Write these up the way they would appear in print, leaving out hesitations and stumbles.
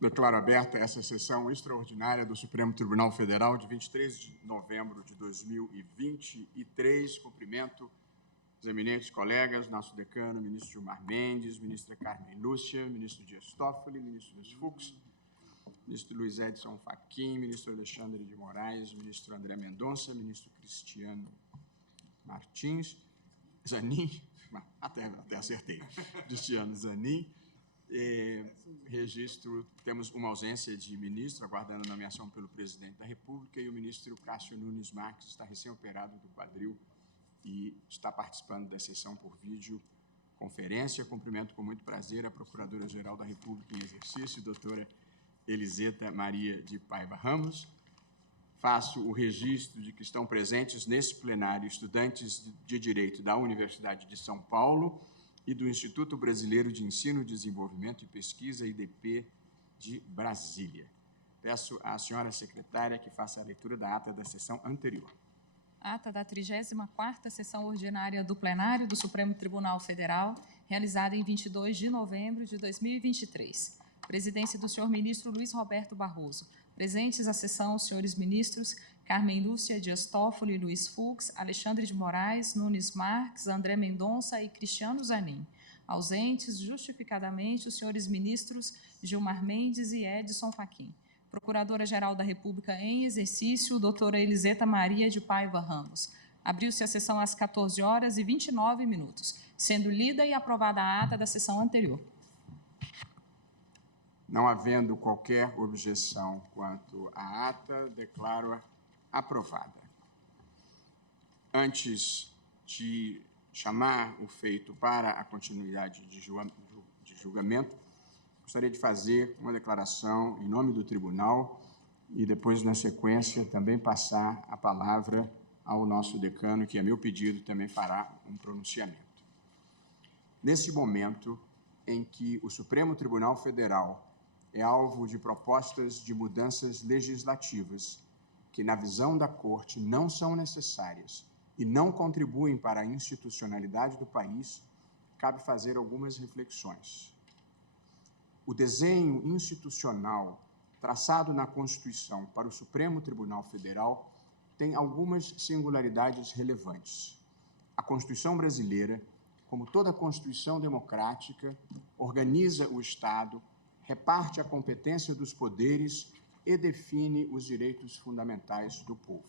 Declaro aberta essa sessão extraordinária do Supremo Tribunal Federal de 23 de novembro de 2023. Cumprimento os eminentes colegas, nosso decano, ministro Gilmar Mendes, ministra Carmen Lúcia, ministro Dias Toffoli, ministro Luiz Fux, ministro Luiz Edson Fachin, ministro Alexandre de Moraes, ministro André Mendonça, ministro Cristiano Martins, Zanin, até acertei, Cristiano Zanin. Registro, temos uma ausência de ministro, aguardando a nomeação pelo presidente da República, e o ministro Cássio Nunes Marques está recém-operado do quadril e está participando da sessão por videoconferência. Cumprimento com muito prazer a Procuradora-Geral da República em exercício, doutora Eliseta Maria de Paiva Ramos. Faço o registro de que estão presentes nesse plenário estudantes de Direito da Universidade de São Paulo e do Instituto Brasileiro de Ensino, Desenvolvimento e Pesquisa, IDP, de Brasília. Peço à senhora secretária que faça a leitura da ata da sessão anterior. Ata da 34ª Sessão Ordinária do Plenário do Supremo Tribunal Federal, realizada em 22 de novembro de 2023. Presidência do senhor ministro Luiz Roberto Barroso. Presentes à sessão os senhores ministros Carmen Lúcia, Dias Toffoli, Luiz Fux, Alexandre de Moraes, Nunes Marques, André Mendonça e Cristiano Zanin. Ausentes, justificadamente, os senhores ministros Gilmar Mendes e Edson Fachin. Procuradora-Geral da República em exercício, doutora Eliseta Maria de Paiva Ramos. Abriu-se a sessão às 14h29, sendo lida e aprovada a ata da sessão anterior. Não havendo qualquer objeção quanto à ata, declaro-a aprovada. Antes de chamar o feito para a continuidade de julgamento, gostaria de fazer uma declaração em nome do tribunal e depois, na sequência, também passar a palavra ao nosso decano, que, a meu pedido, também fará um pronunciamento. Nesse momento em que o Supremo Tribunal Federal é alvo de propostas de mudanças legislativas que, na visão da Corte, não são necessárias e não contribuem para a institucionalidade do país, cabe fazer algumas reflexões. O desenho institucional traçado na Constituição para o Supremo Tribunal Federal tem algumas singularidades relevantes. A Constituição brasileira, como toda Constituição democrática, organiza o Estado, reparte a competência dos poderes e define os direitos fundamentais do povo.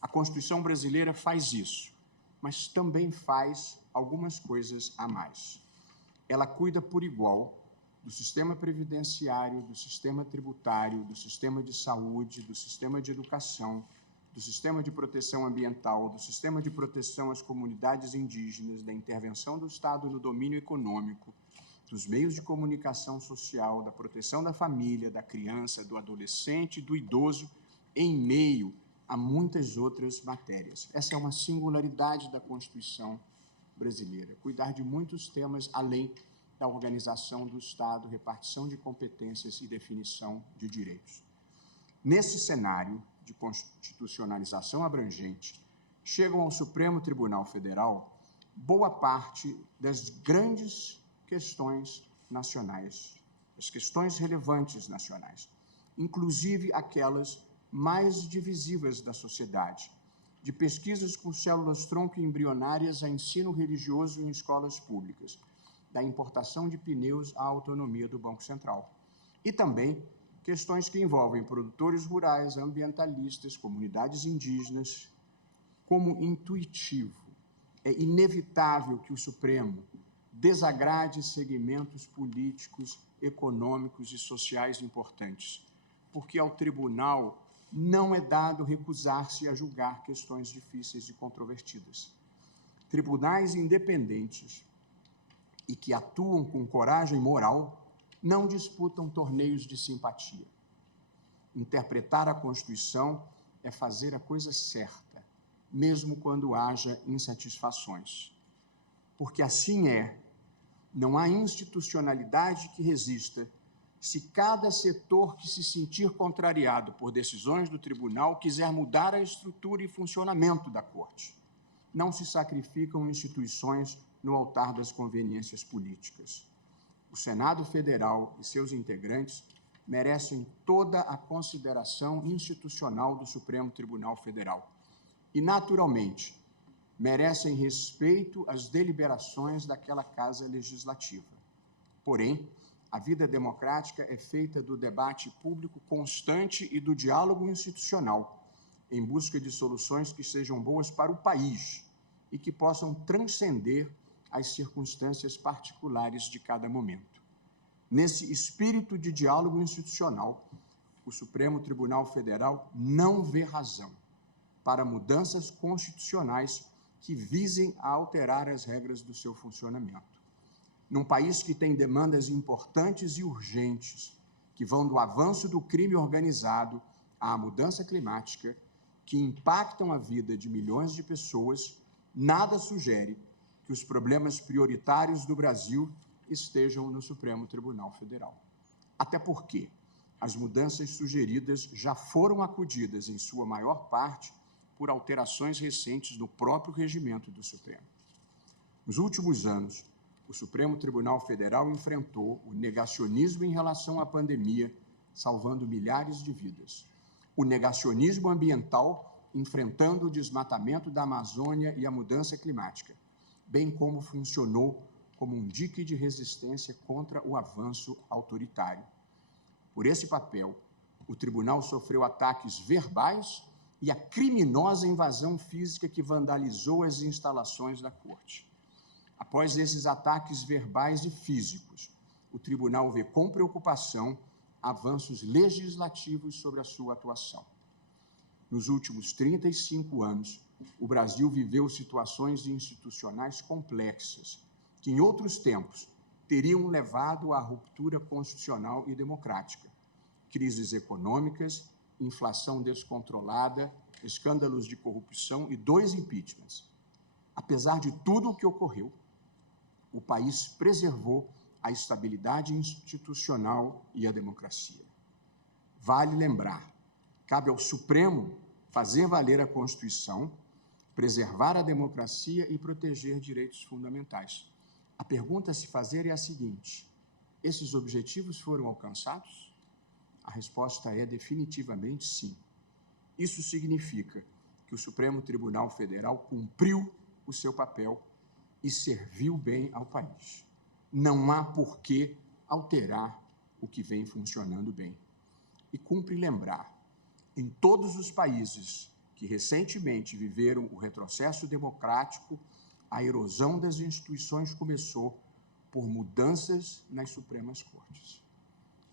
A Constituição brasileira faz isso, mas também faz algumas coisas a mais. Ela cuida por igual do sistema previdenciário, do sistema tributário, do sistema de saúde, do sistema de educação, do sistema de proteção ambiental, do sistema de proteção às comunidades indígenas, da intervenção do Estado no domínio econômico, dos meios de comunicação social, da proteção da família, da criança, do adolescente, do idoso, em meio a muitas outras matérias. Essa é uma singularidade da Constituição brasileira, cuidar de muitos temas além da organização do Estado, repartição de competências e definição de direitos. Nesse cenário de constitucionalização abrangente, chegam ao Supremo Tribunal Federal boa parte das grandes questões nacionais, as questões relevantes nacionais, inclusive aquelas mais divisivas da sociedade, de pesquisas com células-tronco embrionárias a ensino religioso em escolas públicas, da importação de pneus à autonomia do Banco Central, e também questões que envolvem produtores rurais, ambientalistas, comunidades indígenas. Como intuitivo, é inevitável que o Supremo desagrade segmentos políticos, econômicos e sociais importantes, porque ao tribunal não é dado recusar-se a julgar questões difíceis e controvertidas. Tribunais independentes e que atuam com coragem moral não disputam torneios de simpatia. Interpretar a Constituição é fazer a coisa certa, mesmo quando haja insatisfações. Porque assim é, não há institucionalidade que resista se cada setor que se sentir contrariado por decisões do tribunal quiser mudar a estrutura e funcionamento da Corte. Não se sacrificam instituições no altar das conveniências políticas. O Senado Federal e seus integrantes merecem toda a consideração institucional do Supremo Tribunal Federal e, naturalmente, merecem respeito às deliberações daquela Casa Legislativa. Porém, a vida democrática é feita do debate público constante e do diálogo institucional, em busca de soluções que sejam boas para o país e que possam transcender as circunstâncias particulares de cada momento. Nesse espírito de diálogo institucional, o Supremo Tribunal Federal não vê razão para mudanças constitucionais que visem a alterar as regras do seu funcionamento. Num país que tem demandas importantes e urgentes, que vão do avanço do crime organizado à mudança climática, que impactam a vida de milhões de pessoas, nada sugere que os problemas prioritários do Brasil estejam no Supremo Tribunal Federal. Até porque as mudanças sugeridas já foram acudidas, em sua maior parte, por alterações recentes no próprio regimento do Supremo. Nos últimos anos, o Supremo Tribunal Federal enfrentou o negacionismo em relação à pandemia, salvando milhares de vidas. O negacionismo ambiental, enfrentando o desmatamento da Amazônia e a mudança climática, bem como funcionou como um dique de resistência contra o avanço autoritário. Por esse papel, o tribunal sofreu ataques verbais e a criminosa invasão física que vandalizou as instalações da Corte. Após esses ataques verbais e físicos, o tribunal vê com preocupação avanços legislativos sobre a sua atuação. Nos últimos 35 anos, o Brasil viveu situações institucionais complexas, que em outros tempos teriam levado à ruptura constitucional e democrática. Crises econômicas, inflação descontrolada, escândalos de corrupção e 2 impeachments. Apesar de tudo o que ocorreu, o país preservou a estabilidade institucional e a democracia. Vale lembrar, cabe ao Supremo fazer valer a Constituição, preservar a democracia e proteger direitos fundamentais. A pergunta a se fazer é a seguinte: esses objetivos foram alcançados? A resposta é definitivamente sim. Isso significa que o Supremo Tribunal Federal cumpriu o seu papel e serviu bem ao país. Não há por que alterar o que vem funcionando bem. E cumpre lembrar, em todos os países que recentemente viveram o retrocesso democrático, a erosão das instituições começou por mudanças nas Supremas Cortes.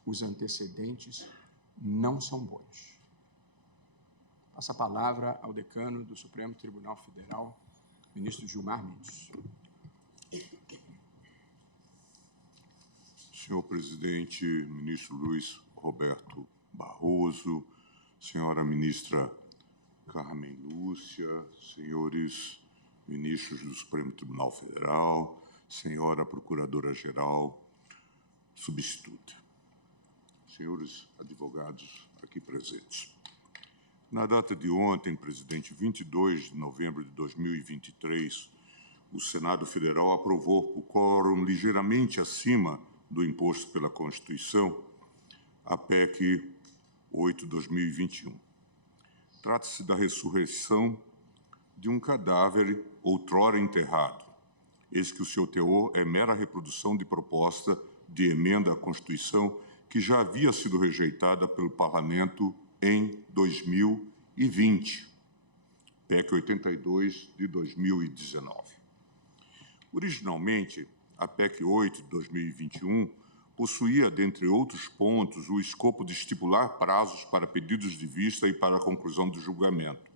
Os antecedentes não são bons. Passo a palavra ao decano do Supremo Tribunal Federal, ministro Gilmar Mendes. Senhor presidente, ministro Luiz Roberto Barroso, senhora ministra Carmen Lúcia, senhores ministros do Supremo Tribunal Federal, senhora procuradora-geral substituta, senhores advogados aqui presentes. Na data de ontem, presidente, 22 de novembro de 2023, o Senado Federal aprovou por quórum ligeiramente acima do imposto pela Constituição a PEC 8/2021. Trata-se da ressurreição de um cadáver outrora enterrado, eis que o seu teor é mera reprodução de proposta de emenda à Constituição que já havia sido rejeitada pelo Parlamento em 2020, PEC 82 de 2019. Originalmente, a PEC 8 de 2021 possuía, dentre outros pontos, o escopo de estipular prazos para pedidos de vista e para a conclusão do julgamento,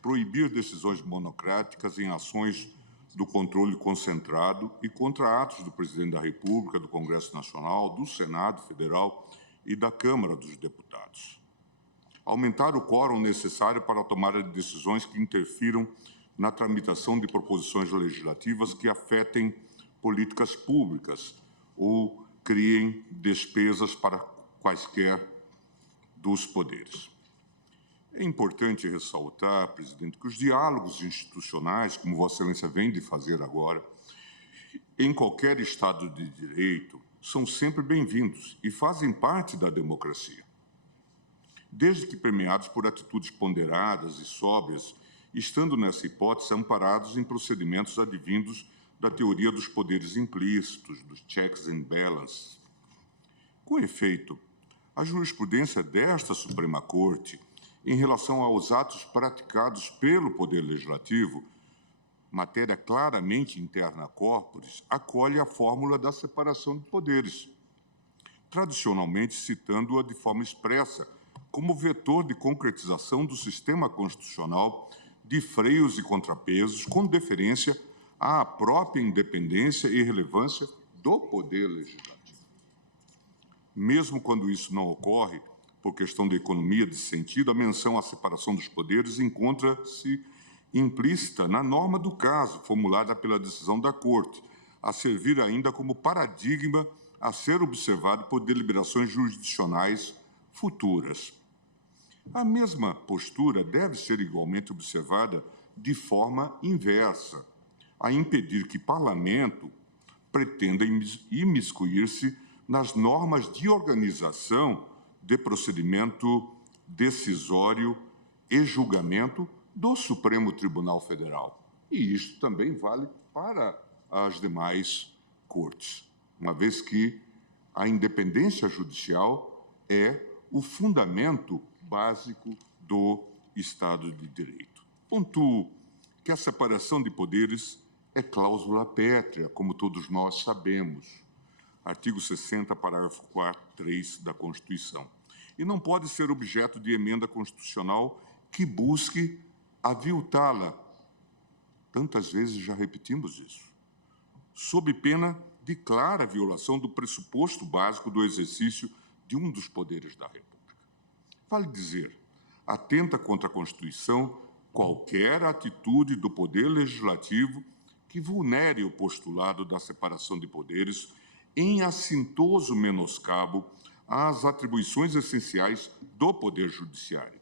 proibir decisões monocráticas em ações do controle concentrado e contra atos do Presidente da República, do Congresso Nacional, do Senado Federal e da Câmara dos Deputados. Aumentar o quórum necessário para a tomada de decisões que interfiram na tramitação de proposições legislativas que afetem políticas públicas ou criem despesas para quaisquer dos poderes. É importante ressaltar, presidente, que os diálogos institucionais, como Vossa Excelência vem de fazer agora, em qualquer Estado de Direito, são sempre bem-vindos e fazem parte da democracia, desde que permeados por atitudes ponderadas e sóbrias, estando nessa hipótese amparados em procedimentos advindos da teoria dos poderes implícitos, dos checks and balances. Com efeito, a jurisprudência desta Suprema Corte, em relação aos atos praticados pelo Poder Legislativo, matéria claramente interna corporis, acolhe a fórmula da separação de poderes, tradicionalmente citando-a de forma expressa como vetor de concretização do sistema constitucional de freios e contrapesos, com deferência à própria independência e relevância do Poder Legislativo. Mesmo quando isso não ocorre, por questão de economia de sentido, a menção à separação dos poderes encontra-se implícita na norma do caso, formulada pela decisão da Corte, a servir ainda como paradigma a ser observado por deliberações jurisdicionais futuras. A mesma postura deve ser igualmente observada de forma inversa, a impedir que parlamento pretenda imiscuir-se nas normas de organização de procedimento decisório e julgamento do Supremo Tribunal Federal. E isto também vale para as demais cortes, uma vez que a independência judicial é o fundamento básico do Estado de Direito. Pontuo que a separação de poderes é cláusula pétrea, como todos nós sabemos. Artigo 60, parágrafo 4º, 3 da Constituição. E não pode ser objeto de emenda constitucional que busque aviltá-la. Tantas vezes já repetimos isso. Sob pena de clara violação do pressuposto básico do exercício de um dos poderes da República. Vale dizer, atenta contra a Constituição qualquer atitude do Poder Legislativo que vulnere o postulado da separação de poderes em assintoso menoscabo às atribuições essenciais do Poder Judiciário,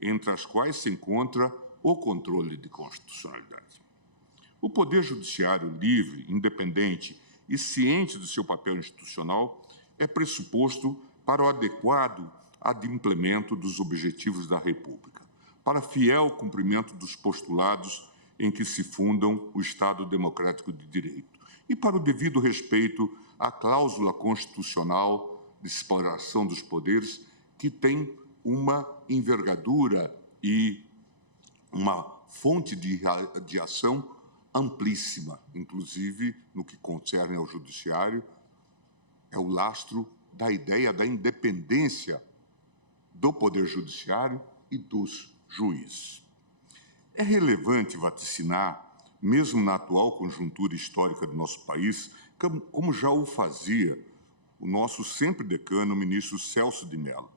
entre as quais se encontra o controle de constitucionalidade. O Poder Judiciário livre, independente e ciente do seu papel institucional é pressuposto para o adequado adimplemento dos objetivos da República, para fiel cumprimento dos postulados em que se fundam o Estado Democrático de Direito e para o devido respeito à cláusula constitucional de separação dos poderes, que tem uma envergadura e uma fonte de ação amplíssima, inclusive no que concerne ao Judiciário, é o lastro da ideia da independência do Poder Judiciário e dos juízes. É relevante vaticinar, mesmo na atual conjuntura histórica do nosso país, como já o fazia o nosso sempre decano, o ministro Celso de Mello,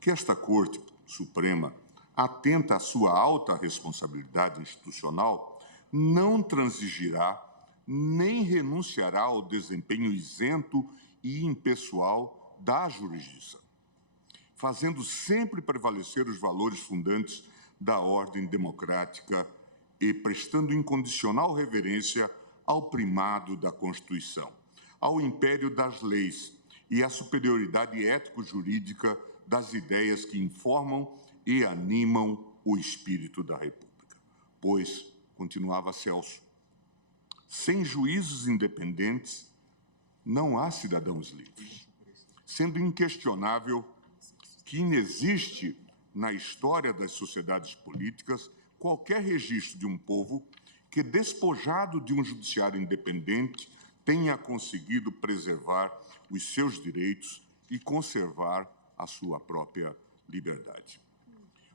que esta Corte Suprema, atenta à sua alta responsabilidade institucional, não transigirá nem renunciará ao desempenho isento e impessoal da jurisdição, fazendo sempre prevalecer os valores fundantes da ordem democrática e prestando incondicional reverência ao primado da Constituição, ao império das leis e à superioridade ético-jurídica das ideias que informam e animam o espírito da República. Pois, continuava Celso, sem juízos independentes não há cidadãos livres, sendo inquestionável que inexiste na história das sociedades políticas qualquer registro de um povo que, despojado de um judiciário independente, tenha conseguido preservar os seus direitos e conservar a sua própria liberdade.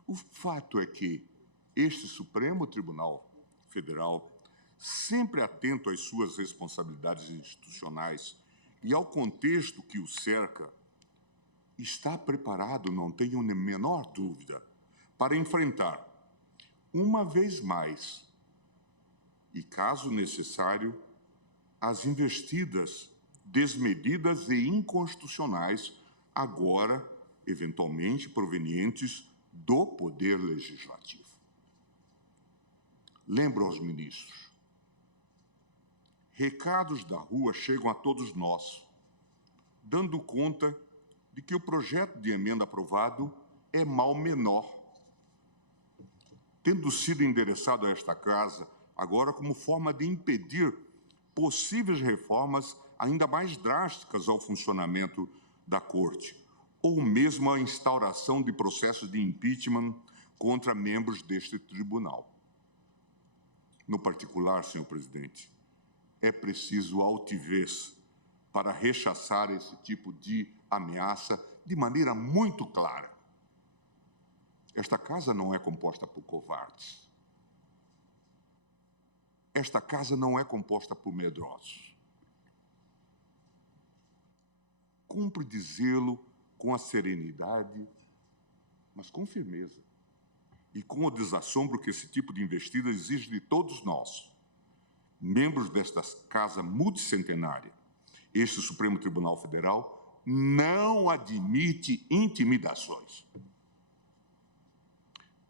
O fato é que este Supremo Tribunal Federal, sempre atento às suas responsabilidades institucionais e ao contexto que o cerca, está preparado, não tenho a menor dúvida, para enfrentar, uma vez mais, e caso necessário, as investidas desmedidas e inconstitucionais, agora, eventualmente, provenientes do Poder Legislativo. Lembro aos ministros, recados da rua chegam a todos nós, dando conta de que o projeto de emenda aprovado é mal menor, tendo sido endereçado a esta Casa agora como forma de impedir possíveis reformas ainda mais drásticas ao funcionamento da Corte, ou mesmo a instauração de processos de impeachment contra membros deste tribunal. No particular, senhor presidente, é preciso altivez para rechaçar esse tipo de ameaça de maneira muito clara. Esta Casa não é composta por covardes. Esta Casa não é composta por medrosos. Cumpre dizê-lo com a serenidade, mas com firmeza, e com o desassombro que esse tipo de investida exige de todos nós, membros desta Casa multicentenária. Este Supremo Tribunal Federal não admite intimidações.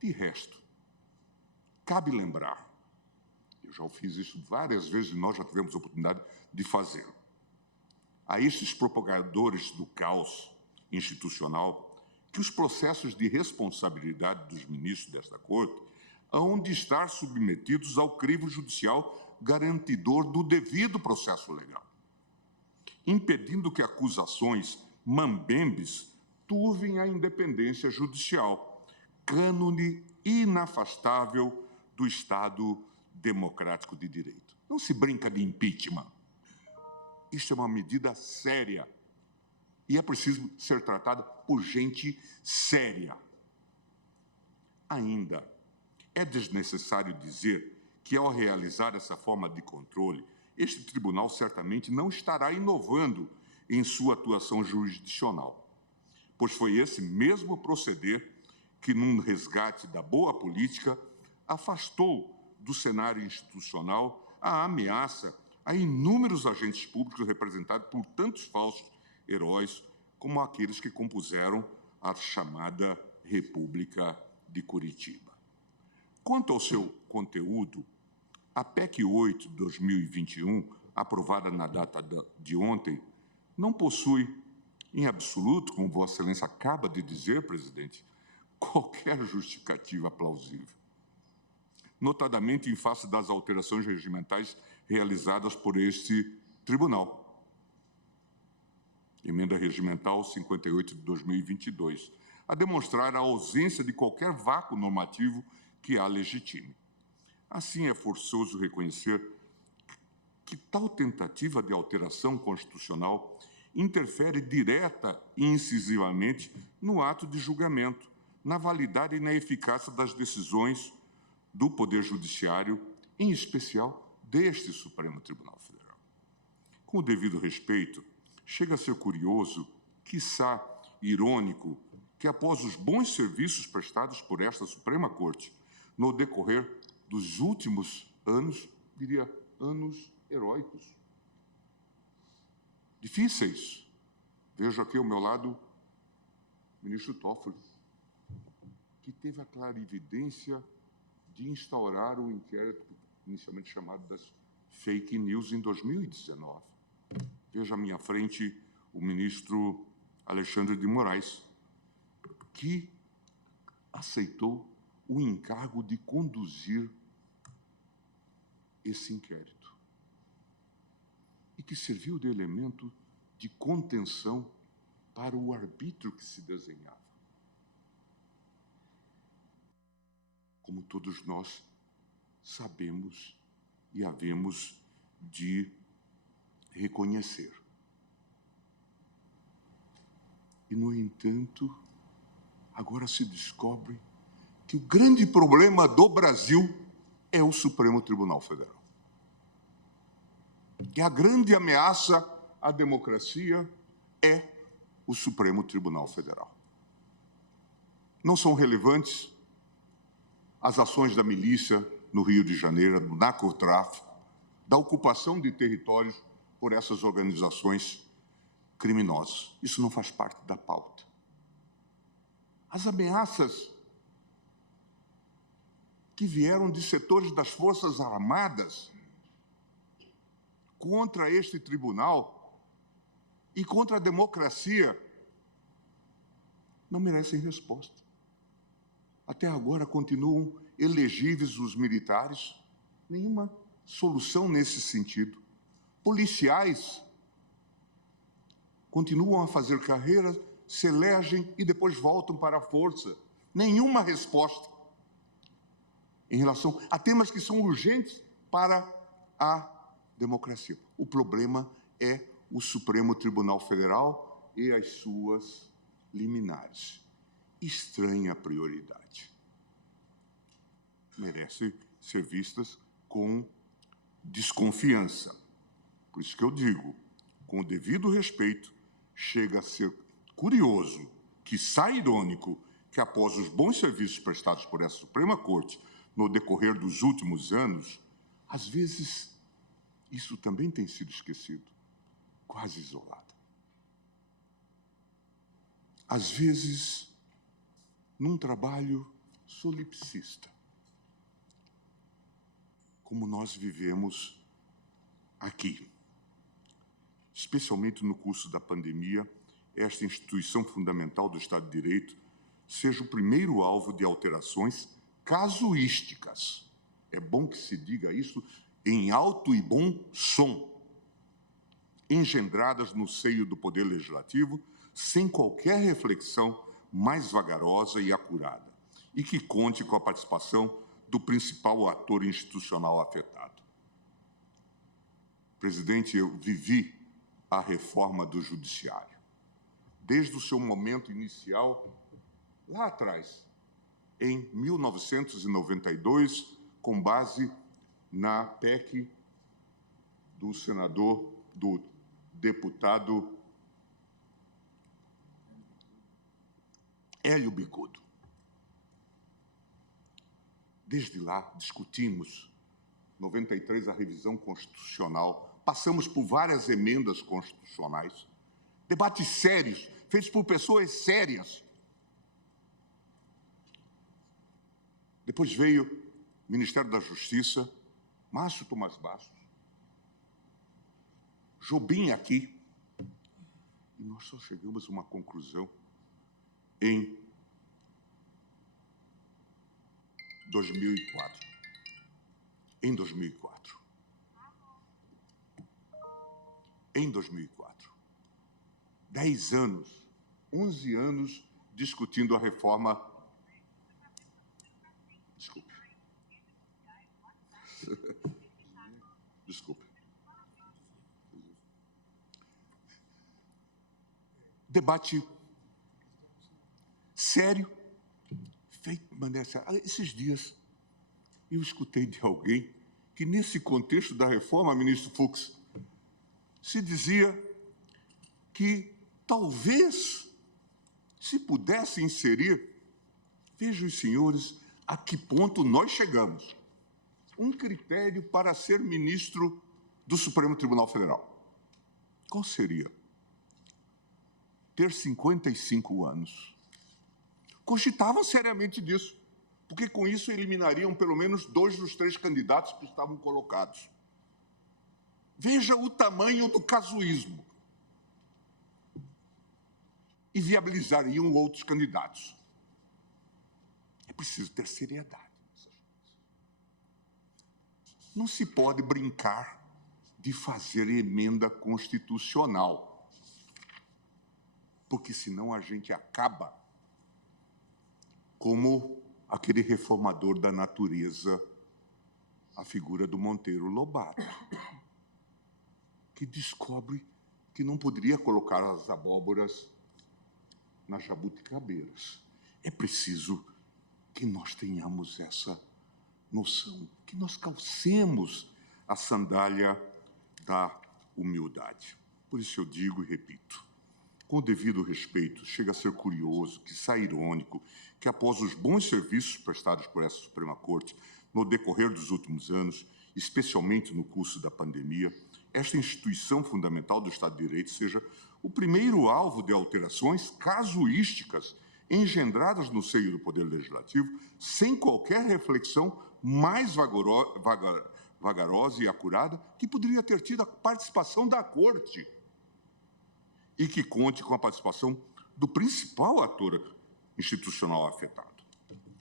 De resto, cabe lembrar, eu já fiz isso várias vezes e nós já tivemos a oportunidade de fazê-lo, a estes propagadores do caos institucional que os processos de responsabilidade dos ministros desta Corte hão de estar submetidos ao crivo judicial garantidor do devido processo legal, impedindo que acusações mambembes turvem a independência judicial, cânone inafastável do Estado democrático de direito. Não se brinca de impeachment. Isto é uma medida séria e é preciso ser tratada por gente séria. Ainda, é desnecessário dizer que, ao realizar essa forma de controle, este tribunal certamente não estará inovando em sua atuação jurisdicional, pois foi esse mesmo proceder que, num resgate da boa política, afastou do cenário institucional a ameaça a inúmeros agentes públicos representados por tantos falsos heróis como aqueles que compuseram a chamada República de Curitiba. Quanto ao seu conteúdo, a PEC 8 de 2021, aprovada na data de ontem, não possui, em absoluto, como Vossa Excelência acaba de dizer, presidente, qualquer justificativa plausível, notadamente em face das alterações regimentais realizadas por este tribunal. Emenda Regimental 58 de 2022, a demonstrar a ausência de qualquer vácuo normativo que a legitime. Assim, é forçoso reconhecer que tal tentativa de alteração constitucional interfere direta e incisivamente no ato de julgamento, na validade e na eficácia das decisões do Poder Judiciário, em especial deste Supremo Tribunal Federal. Com o devido respeito, chega a ser curioso, quiçá irônico, que após os bons serviços prestados por esta Suprema Corte, no decorrer dos últimos anos, diria, anos heróicos, difíceis. Vejo aqui ao meu lado o ministro Toffoli, que teve a clarividência de instaurar o inquérito inicialmente chamado das fake news em 2019. Vejo à minha frente o ministro Alexandre de Moraes, que aceitou o encargo de conduzir esse inquérito e que serviu de elemento de contenção para o arbítrio que se desenhava. Como todos nós sabemos e havemos de reconhecer. E, no entanto, agora se descobre que o grande problema do Brasil é o Supremo Tribunal Federal. Que a grande ameaça à democracia é o Supremo Tribunal Federal. Não são relevantes as ações da milícia no Rio de Janeiro, do narcotráfico, da ocupação de territórios por essas organizações criminosas. Isso não faz parte da pauta. As ameaças que vieram de setores das Forças Armadas contra este tribunal e contra a democracia não merecem resposta. Até agora continuam elegíveis os militares, nenhuma solução nesse sentido. Policiais continuam a fazer carreira, se elegem e depois voltam para a força. Nenhuma resposta em relação a temas que são urgentes para a democracia. O problema é o Supremo Tribunal Federal e as suas liminares. Estranha prioridade. Merece ser vistas com desconfiança. Por isso que eu digo, com o devido respeito, chega a ser curioso, quiçá irônico, que após os bons serviços prestados por essa Suprema Corte no decorrer dos últimos anos, às vezes isso também tem sido esquecido, quase isolado. Às vezes, num trabalho solipsista, como nós vivemos aqui. Especialmente no curso da pandemia, esta instituição fundamental do Estado de Direito seja o primeiro alvo de alterações casuísticas. É bom que se diga isso em alto e bom som, engendradas no seio do Poder Legislativo, sem qualquer reflexão mais vagarosa e acurada, e que conte com a participação do principal ator institucional afetado. Presidente, eu vivi a reforma do Judiciário. Desde o seu momento inicial, lá atrás, em 1992, com base na PEC do senador, do deputado Hélio Bicudo. Desde lá, discutimos, 93, a revisão constitucional, passamos por várias emendas constitucionais, debates sérios, feitos por pessoas sérias. Depois veio o Ministério da Justiça, Márcio Tomás Bastos, Jobim aqui, e nós só chegamos a uma conclusão em 2004. Em 2004. Em 2004. 10 anos, 11 anos discutindo a reforma. Desculpe. Desculpe. Debate sério, feito de maneira séria. Esses dias, eu escutei de alguém que, nesse contexto da reforma, ministro Fux, se dizia que talvez se pudesse inserir, vejam os senhores, a que ponto nós chegamos, um critério para ser ministro do Supremo Tribunal Federal. Qual seria? Ter 55 anos. Cogitavam seriamente disso, porque com isso eliminariam pelo menos 2 dos 3 candidatos que estavam colocados. Veja o tamanho do casuísmo. E viabilizariam outros candidatos. É preciso ter seriedade. Não se pode brincar de fazer emenda constitucional, porque senão a gente acaba como aquele reformador da natureza, a figura do Monteiro Lobato, que descobre que não poderia colocar as abóboras nas jabuticabeiras. É preciso que nós tenhamos essa noção, que nós calcemos a sandália da humildade. Por isso eu digo e repito, com o devido respeito, chega a ser curioso, quiçá irônico, que após os bons serviços prestados por essa Suprema Corte no decorrer dos últimos anos, especialmente no curso da pandemia, esta instituição fundamental do Estado de Direito seja o primeiro alvo de alterações casuísticas engendradas no seio do Poder Legislativo, sem qualquer reflexão mais vagarosa e acurada que poderia ter tido a participação da Corte. e que conte com a participação do principal ator institucional afetado.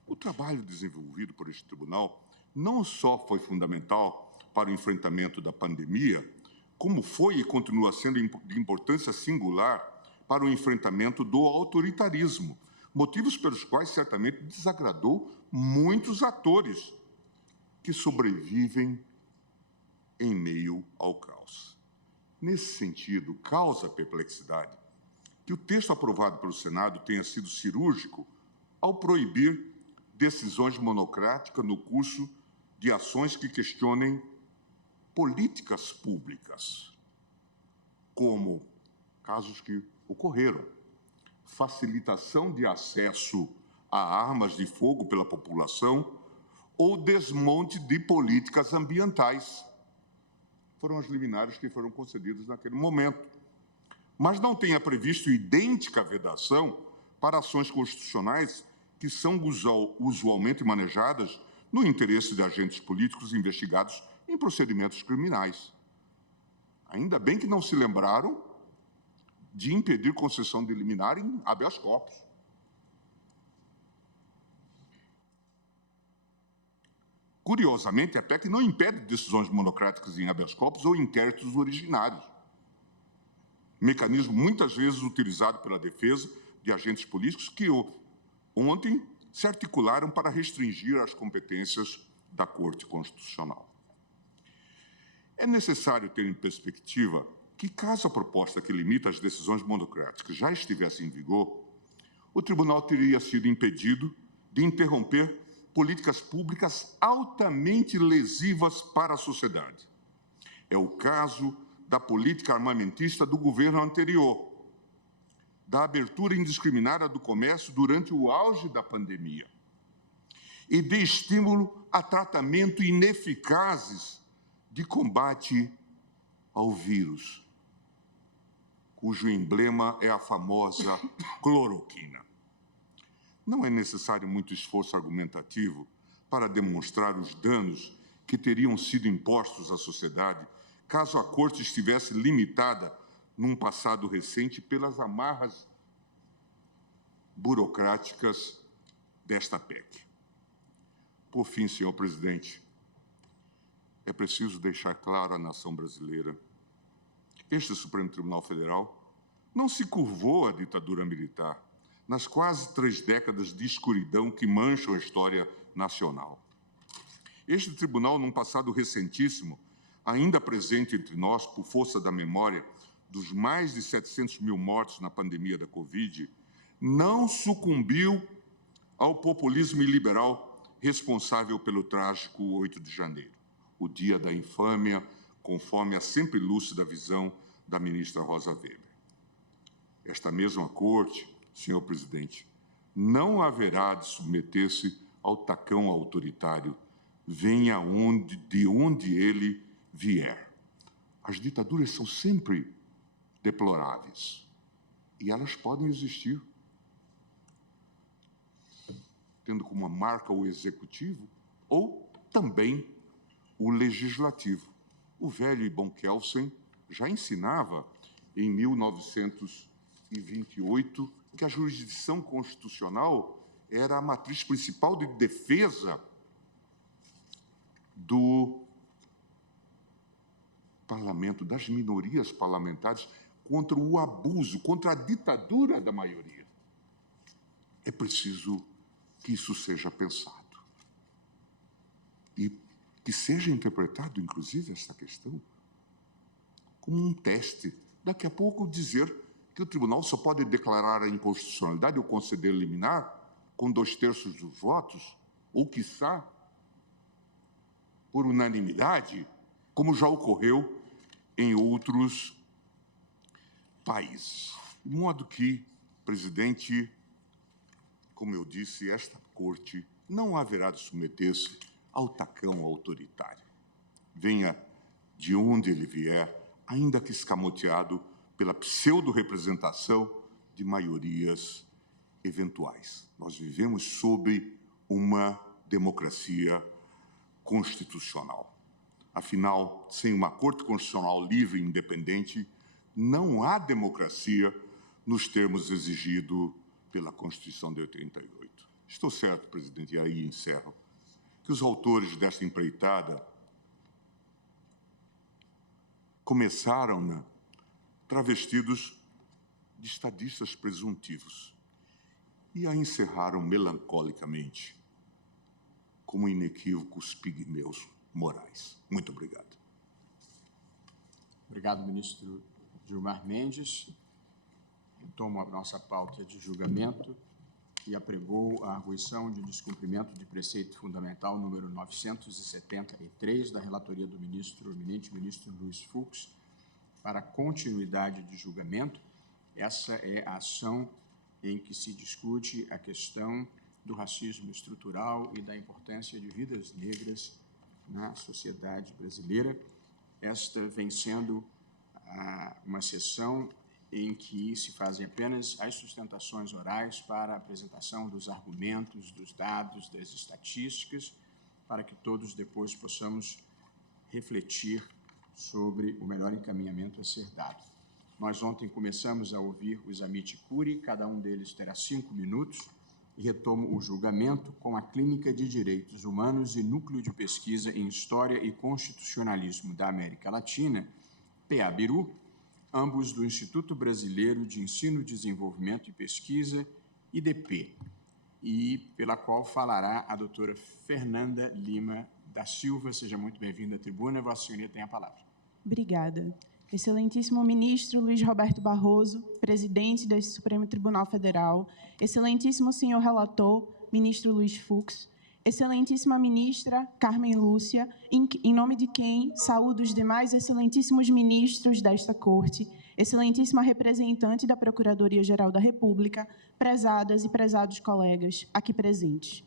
O trabalho desenvolvido por este tribunal não só foi fundamental para o enfrentamento da pandemia, como foi e continua sendo de importância singular para o enfrentamento do autoritarismo, motivos pelos quais certamente desagradou muitos atores que sobrevivem em meio ao caos. Nesse sentido, causa perplexidade que o texto aprovado pelo Senado tenha sido cirúrgico ao proibir decisões monocráticas no curso de ações que questionem políticas públicas, como casos que ocorreram, facilitação de acesso a armas de fogo pela população ou desmonte de políticas ambientais. Foram as liminares que foram concedidas naquele momento. Mas não tenha previsto idêntica vedação para ações constitucionais que são usualmente manejadas no interesse de agentes políticos investigados em procedimentos criminais. Ainda bem que não se lembraram de impedir concessão de liminar em habeas corpus. Curiosamente, a PEC não impede decisões monocráticas em habeas corpus ou inquéritos originários, mecanismo muitas vezes utilizado pela defesa de agentes políticos que ontem se articularam para restringir as competências da Corte Constitucional. É necessário ter em perspectiva que, caso a proposta que limita as decisões monocráticas já estivesse em vigor, o tribunal teria sido impedido de interromper políticas públicas altamente lesivas para a sociedade. É o caso da política armamentista do governo anterior, da abertura indiscriminada do comércio durante o auge da pandemia e de estímulo a tratamento ineficazes de combate ao vírus, cujo emblema é a famosa cloroquina. Não é necessário muito esforço argumentativo para demonstrar os danos que teriam sido impostos à sociedade caso a Corte estivesse limitada num passado recente pelas amarras burocráticas desta PEC. Por fim, senhor presidente, é preciso deixar claro à nação brasileira: este Supremo Tribunal Federal não se curvou à ditadura militar nas quase 3 décadas de escuridão que mancham a história nacional. Este tribunal, num passado recentíssimo, ainda presente entre nós por força da memória dos mais de 700 mil mortos na pandemia da Covid, não sucumbiu ao populismo iliberal responsável pelo trágico 8 de janeiro, o dia da infâmia, conforme a sempre lúcida visão da ministra Rosa Weber. Esta mesma Corte, senhor presidente, não haverá de submeter-se ao tacão autoritário, venha de onde ele vier. As ditaduras são sempre deploráveis e elas podem existir, tendo como marca o executivo ou também o legislativo. O velho e bom Kelsen já ensinava em 1928 que a jurisdição constitucional era a matriz principal de defesa do parlamento, das minorias parlamentares, contra o abuso, contra a ditadura da maioria. É preciso que isso seja pensado e que seja interpretado, inclusive, essa questão como um teste. Daqui a pouco dizer que o tribunal só pode declarar a inconstitucionalidade ou conceder liminar com 2/3 dos votos, ou, quiçá, por unanimidade, como já ocorreu em outros países. De modo que, presidente, como eu disse, esta Corte não haverá de submeter-se ao tacão autoritário. Venha de onde ele vier, ainda que escamoteado pela pseudo-representação de maiorias eventuais. Nós vivemos sob uma democracia constitucional. Afinal, sem uma Corte Constitucional livre e independente, não há democracia nos termos exigidos pela Constituição de 88. Estou certo, presidente, e aí encerro, que os autores desta empreitada começaram travestidos de estadistas presuntivos e a encerraram melancolicamente como inequívocos pigmeus morais. Muito obrigado. Obrigado, ministro Gilmar Mendes. Retomo a nossa pauta de julgamento que apregou a arguição de descumprimento de preceito fundamental número 973 da relatoria do eminente ministro Luiz Fux para continuidade de julgamento. Essa é a ação em que se discute a questão do racismo estrutural e da importância de vidas negras na sociedade brasileira. Esta vem sendo uma sessão em que se fazem apenas as sustentações orais para a apresentação dos argumentos, dos dados, das estatísticas, para que todos depois possamos refletir sobre o melhor encaminhamento a ser dado. Nós ontem começamos a ouvir os amici curiae, cada um deles terá 5 minutos, e retomo o julgamento com a Clínica de Direitos Humanos e Núcleo de Pesquisa em História e Constitucionalismo da América Latina, PEABIRU, ambos do Instituto Brasileiro de Ensino, Desenvolvimento e Pesquisa, IDP, e pela qual falará a doutora Fernanda Lima da Silva. Seja muito bem-vinda à tribuna. Vossa Senhoria tem a palavra. Obrigada. Excelentíssimo ministro Luiz Roberto Barroso, presidente deste Supremo Tribunal Federal, excelentíssimo senhor relator, ministro Luiz Fux, excelentíssima ministra Carmen Lúcia, em nome de quem saúdo os demais excelentíssimos ministros desta Corte, excelentíssima representante da Procuradoria-Geral da República, prezadas e prezados colegas aqui presentes.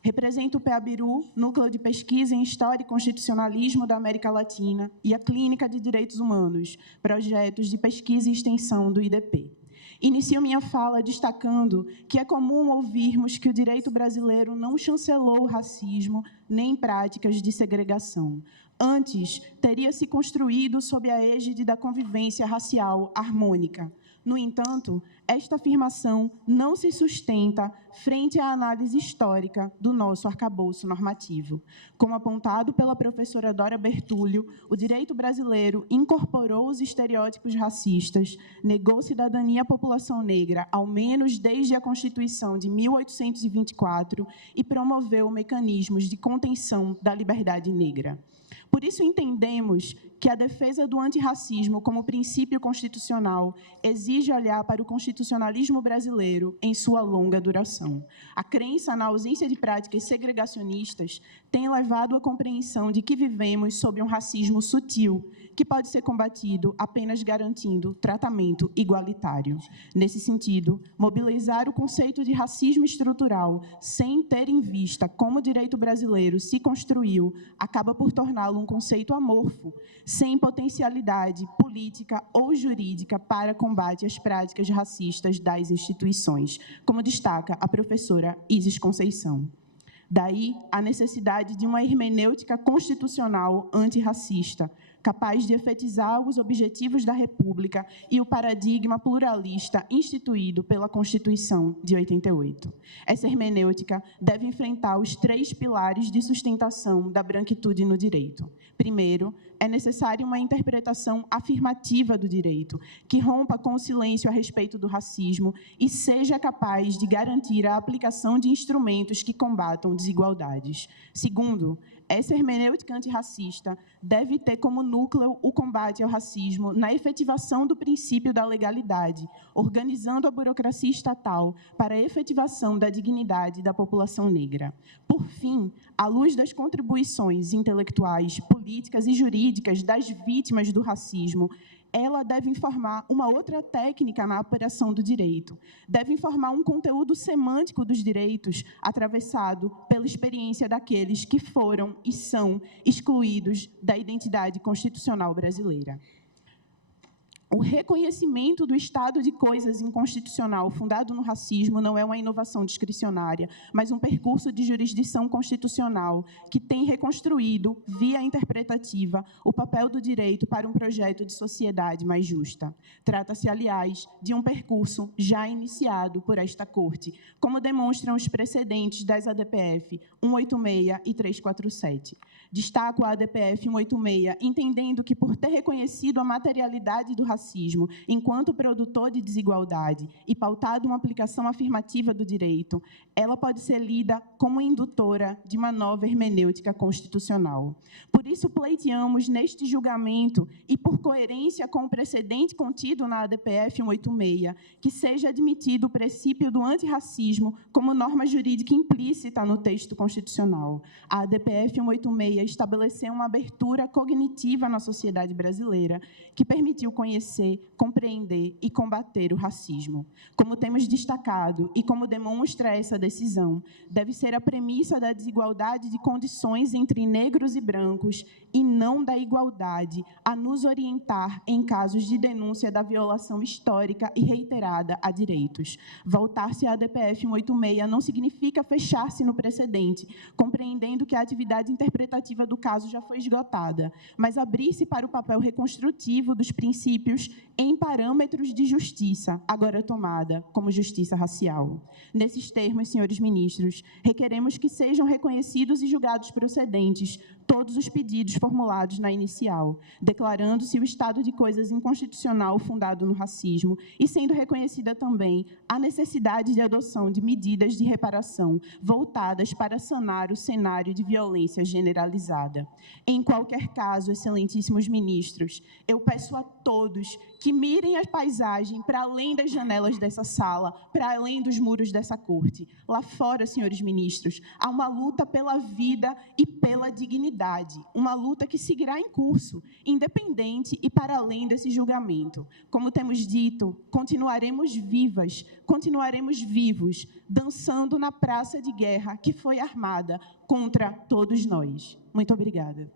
Represento o PEABIRU, Núcleo de Pesquisa em História e Constitucionalismo da América Latina, e a Clínica de Direitos Humanos, projetos de pesquisa e extensão do IDP. Inicio minha fala destacando que é comum ouvirmos que o direito brasileiro não chancelou o racismo nem práticas de segregação. Antes, teria se construído sob a égide da convivência racial harmônica. No entanto, esta afirmação não se sustenta frente à análise histórica do nosso arcabouço normativo. Como apontado pela professora Dora Bertúlio, o direito brasileiro incorporou os estereótipos racistas, negou cidadania à população negra, ao menos desde a Constituição de 1824, e promoveu mecanismos de contenção da liberdade negra. Por isso, entendemos que a defesa do antirracismo como princípio constitucional exige olhar para o constitucionalismo brasileiro em sua longa duração. A crença na ausência de práticas segregacionistas tem levado à compreensão de que vivemos sob um racismo sutil, que pode ser combatido apenas garantindo tratamento igualitário. Nesse sentido, mobilizar o conceito de racismo estrutural sem ter em vista como o direito brasileiro se construiu acaba por torná-lo um conceito amorfo, sem potencialidade política ou jurídica para combate às práticas racistas das instituições, como destaca a professora Isis Conceição. Daí, a necessidade de uma hermenêutica constitucional antirracista, capaz de efetizar os objetivos da República e o paradigma pluralista instituído pela Constituição de 88. Essa hermenêutica deve enfrentar os 3 pilares de sustentação da branquitude no direito. Primeiro, é necessária uma interpretação afirmativa do direito, que rompa com o silêncio a respeito do racismo e seja capaz de garantir a aplicação de instrumentos que combatam desigualdades. Segundo, essa hermenêutica antirracista deve ter como núcleo o combate ao racismo na efetivação do princípio da legalidade, organizando a burocracia estatal para a efetivação da dignidade da população negra. Por fim, à luz das contribuições intelectuais, políticas e jurídicas das vítimas do racismo, ela deve informar uma outra técnica na operação do direito. Deve informar um conteúdo semântico dos direitos atravessado pela experiência daqueles que foram e são excluídos da identidade constitucional brasileira. O reconhecimento do estado de coisas inconstitucional fundado no racismo não é uma inovação discricionária, mas um percurso de jurisdição constitucional que tem reconstruído, via interpretativa, o papel do direito para um projeto de sociedade mais justa. Trata-se, aliás, de um percurso já iniciado por esta Corte, como demonstram os precedentes das ADPF 186 e 347. Destaco a ADPF 186, entendendo que, por ter reconhecido a materialidade do racismo enquanto produtor de desigualdade e pautado uma aplicação afirmativa do direito, ela pode ser lida como indutora de uma nova hermenêutica constitucional. Por isso, pleiteamos neste julgamento e por coerência com o precedente contido na ADPF 186, que seja admitido o princípio do antirracismo como norma jurídica implícita no texto constitucional. A ADPF 186 estabeleceu uma abertura cognitiva na sociedade brasileira que permitiu conhecer, compreender e combater o racismo. Como temos destacado e como demonstra essa decisão, deve ser a premissa da desigualdade de condições entre negros e brancos e não da igualdade a nos orientar em casos de denúncia da violação histórica e reiterada a direitos. Voltar-se à ADPF 186 não significa fechar-se no precedente, compreendendo que a atividade interpretativa do caso já foi esgotada, mas abrir-se para o papel reconstrutivo dos princípios em parâmetros de justiça, agora tomada como justiça racial. Nesses termos, senhores ministros, requeremos que sejam reconhecidos e julgados procedentes todos os pedidos formulados na inicial, declarando-se o estado de coisas inconstitucional fundado no racismo e sendo reconhecida também a necessidade de adoção de medidas de reparação voltadas para sanar o cenário de violência generalizada. Em qualquer caso, excelentíssimos ministros, eu peço a todos que mirem a paisagem para além das janelas dessa sala, para além dos muros dessa corte. Lá fora, senhores ministros, há uma luta pela vida e pela dignidade, uma luta que seguirá em curso, independente e para além desse julgamento. Como temos dito, continuaremos vivos, dançando na praça de guerra que foi armada contra todos nós. Muito obrigada.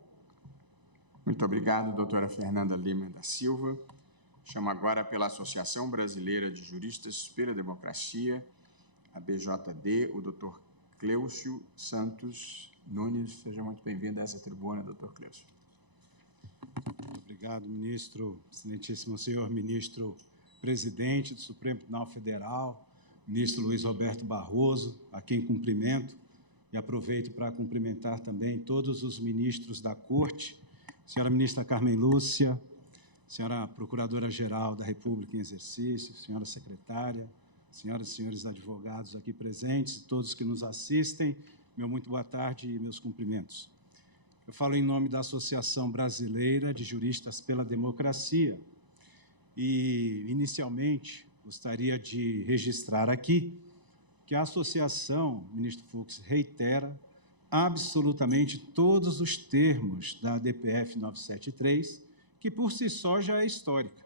Muito obrigado, doutora Fernanda Lima da Silva. Chamo agora pela Associação Brasileira de Juristas pela Democracia, a BJD, o doutor Cleucio Santos Nunes. Seja muito bem-vindo a essa tribuna, doutor Cleucio. Muito obrigado, ministro, excelentíssimo senhor ministro presidente do Supremo Tribunal Federal, ministro Luiz Roberto Barroso, a quem cumprimento, e aproveito para cumprimentar também todos os ministros da Corte, senhora ministra Carmen Lúcia, senhora Procuradora-Geral da República em exercício, senhora secretária, senhoras e senhores advogados aqui presentes, todos que nos assistem, meu muito boa tarde e meus cumprimentos. Eu falo em nome da Associação Brasileira de Juristas pela Democracia e, inicialmente, gostaria de registrar aqui que a associação, ministro Fux, reitera absolutamente todos os termos da ADPF 973, que por si só já é histórica.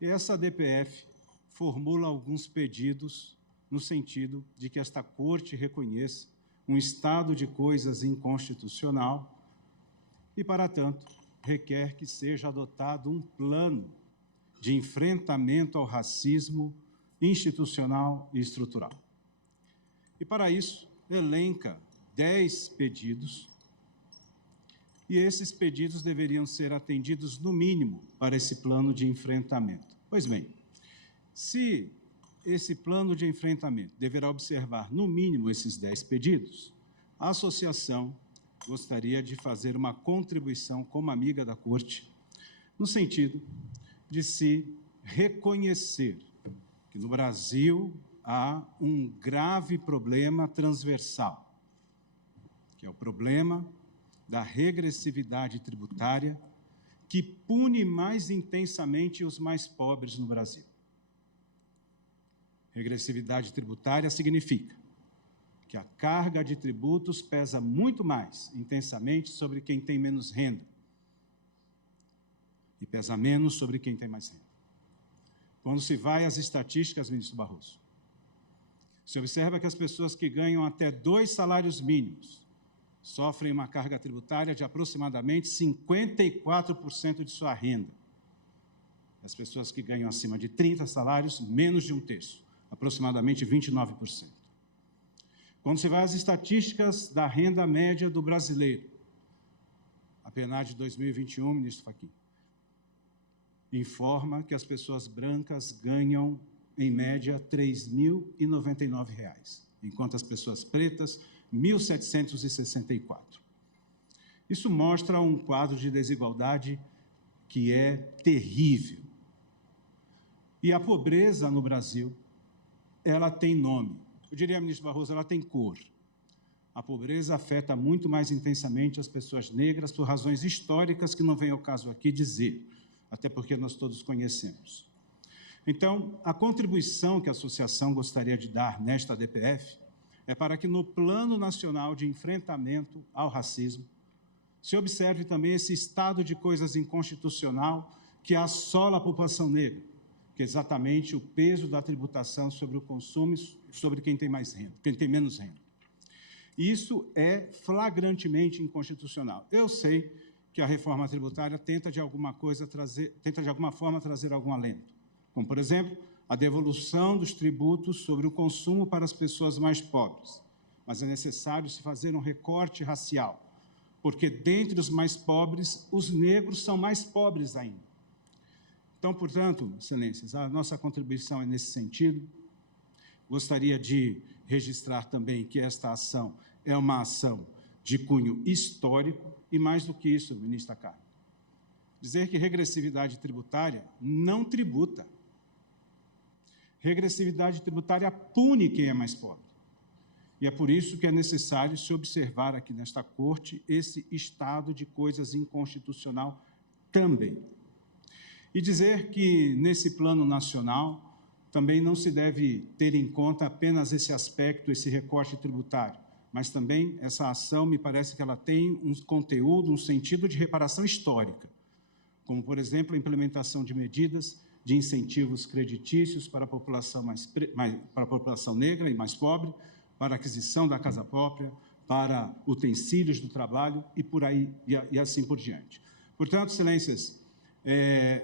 E essa ADPF formula alguns pedidos no sentido de que esta Corte reconheça um estado de coisas inconstitucional e, para tanto, requer que seja adotado um plano de enfrentamento ao racismo institucional e estrutural. E, para isso, elenca 10 pedidos, e esses pedidos deveriam ser atendidos, no mínimo, para esse plano de enfrentamento. Pois bem, se esse plano de enfrentamento deverá observar, no mínimo, esses 10 pedidos, a associação gostaria de fazer uma contribuição como amiga da Corte, no sentido de se reconhecer que no Brasil há um grave problema transversal, que é o problema da regressividade tributária, que pune mais intensamente os mais pobres no Brasil. Regressividade tributária significa que a carga de tributos pesa muito mais intensamente sobre quem tem menos renda e pesa menos sobre quem tem mais renda. Quando se vai às estatísticas, ministro Barroso, se observa que as pessoas que ganham até 2 salários mínimos sofrem uma carga tributária de aproximadamente 54% de sua renda. As pessoas que ganham acima de 30 salários, menos de um terço, aproximadamente 29%. Quando se vai às estatísticas da renda média do brasileiro, a PNAD de 2021, ministro Fachin, informa que as pessoas brancas ganham, em média, R$ 3.099, enquanto as pessoas pretas, R$ 1.764. Isso mostra um quadro de desigualdade que é terrível. E a pobreza no Brasil, ela tem nome. Eu diria, ministro Barroso, ela tem cor. A pobreza afeta muito mais intensamente as pessoas negras por razões históricas que não vem ao caso aqui dizer, até porque nós todos conhecemos. Então, a contribuição que a associação gostaria de dar nesta DPF é para que, no Plano Nacional de Enfrentamento ao Racismo, se observe também esse estado de coisas inconstitucional que assola a população negra, que é exatamente o peso da tributação sobre o consumo, sobre quem tem mais renda, quem tem menos renda. Isso é flagrantemente inconstitucional. Eu sei que a reforma tributária tenta de alguma forma trazer algum alento, como, por exemplo, a devolução dos tributos sobre o consumo para as pessoas mais pobres. Mas é necessário se fazer um recorte racial, porque dentre os mais pobres, os negros são mais pobres ainda. Então, portanto, excelências, a nossa contribuição é nesse sentido. Gostaria de registrar também que esta ação é uma ação de cunho histórico e, mais do que isso, ministra Carmen, dizer que regressividade tributária não tributa. Regressividade tributária pune quem é mais pobre. E é por isso que é necessário se observar aqui nesta Corte esse estado de coisas inconstitucional também. E dizer que, nesse plano nacional, também não se deve ter em conta apenas esse aspecto, esse recorte tributário, mas também essa ação, me parece que ela tem um conteúdo, um sentido de reparação histórica, como, por exemplo, a implementação de medidas de incentivos creditícios para a população, para a população negra e mais pobre, para a aquisição da casa própria, para utensílios do trabalho e por aí, e assim por diante. Portanto, excelências,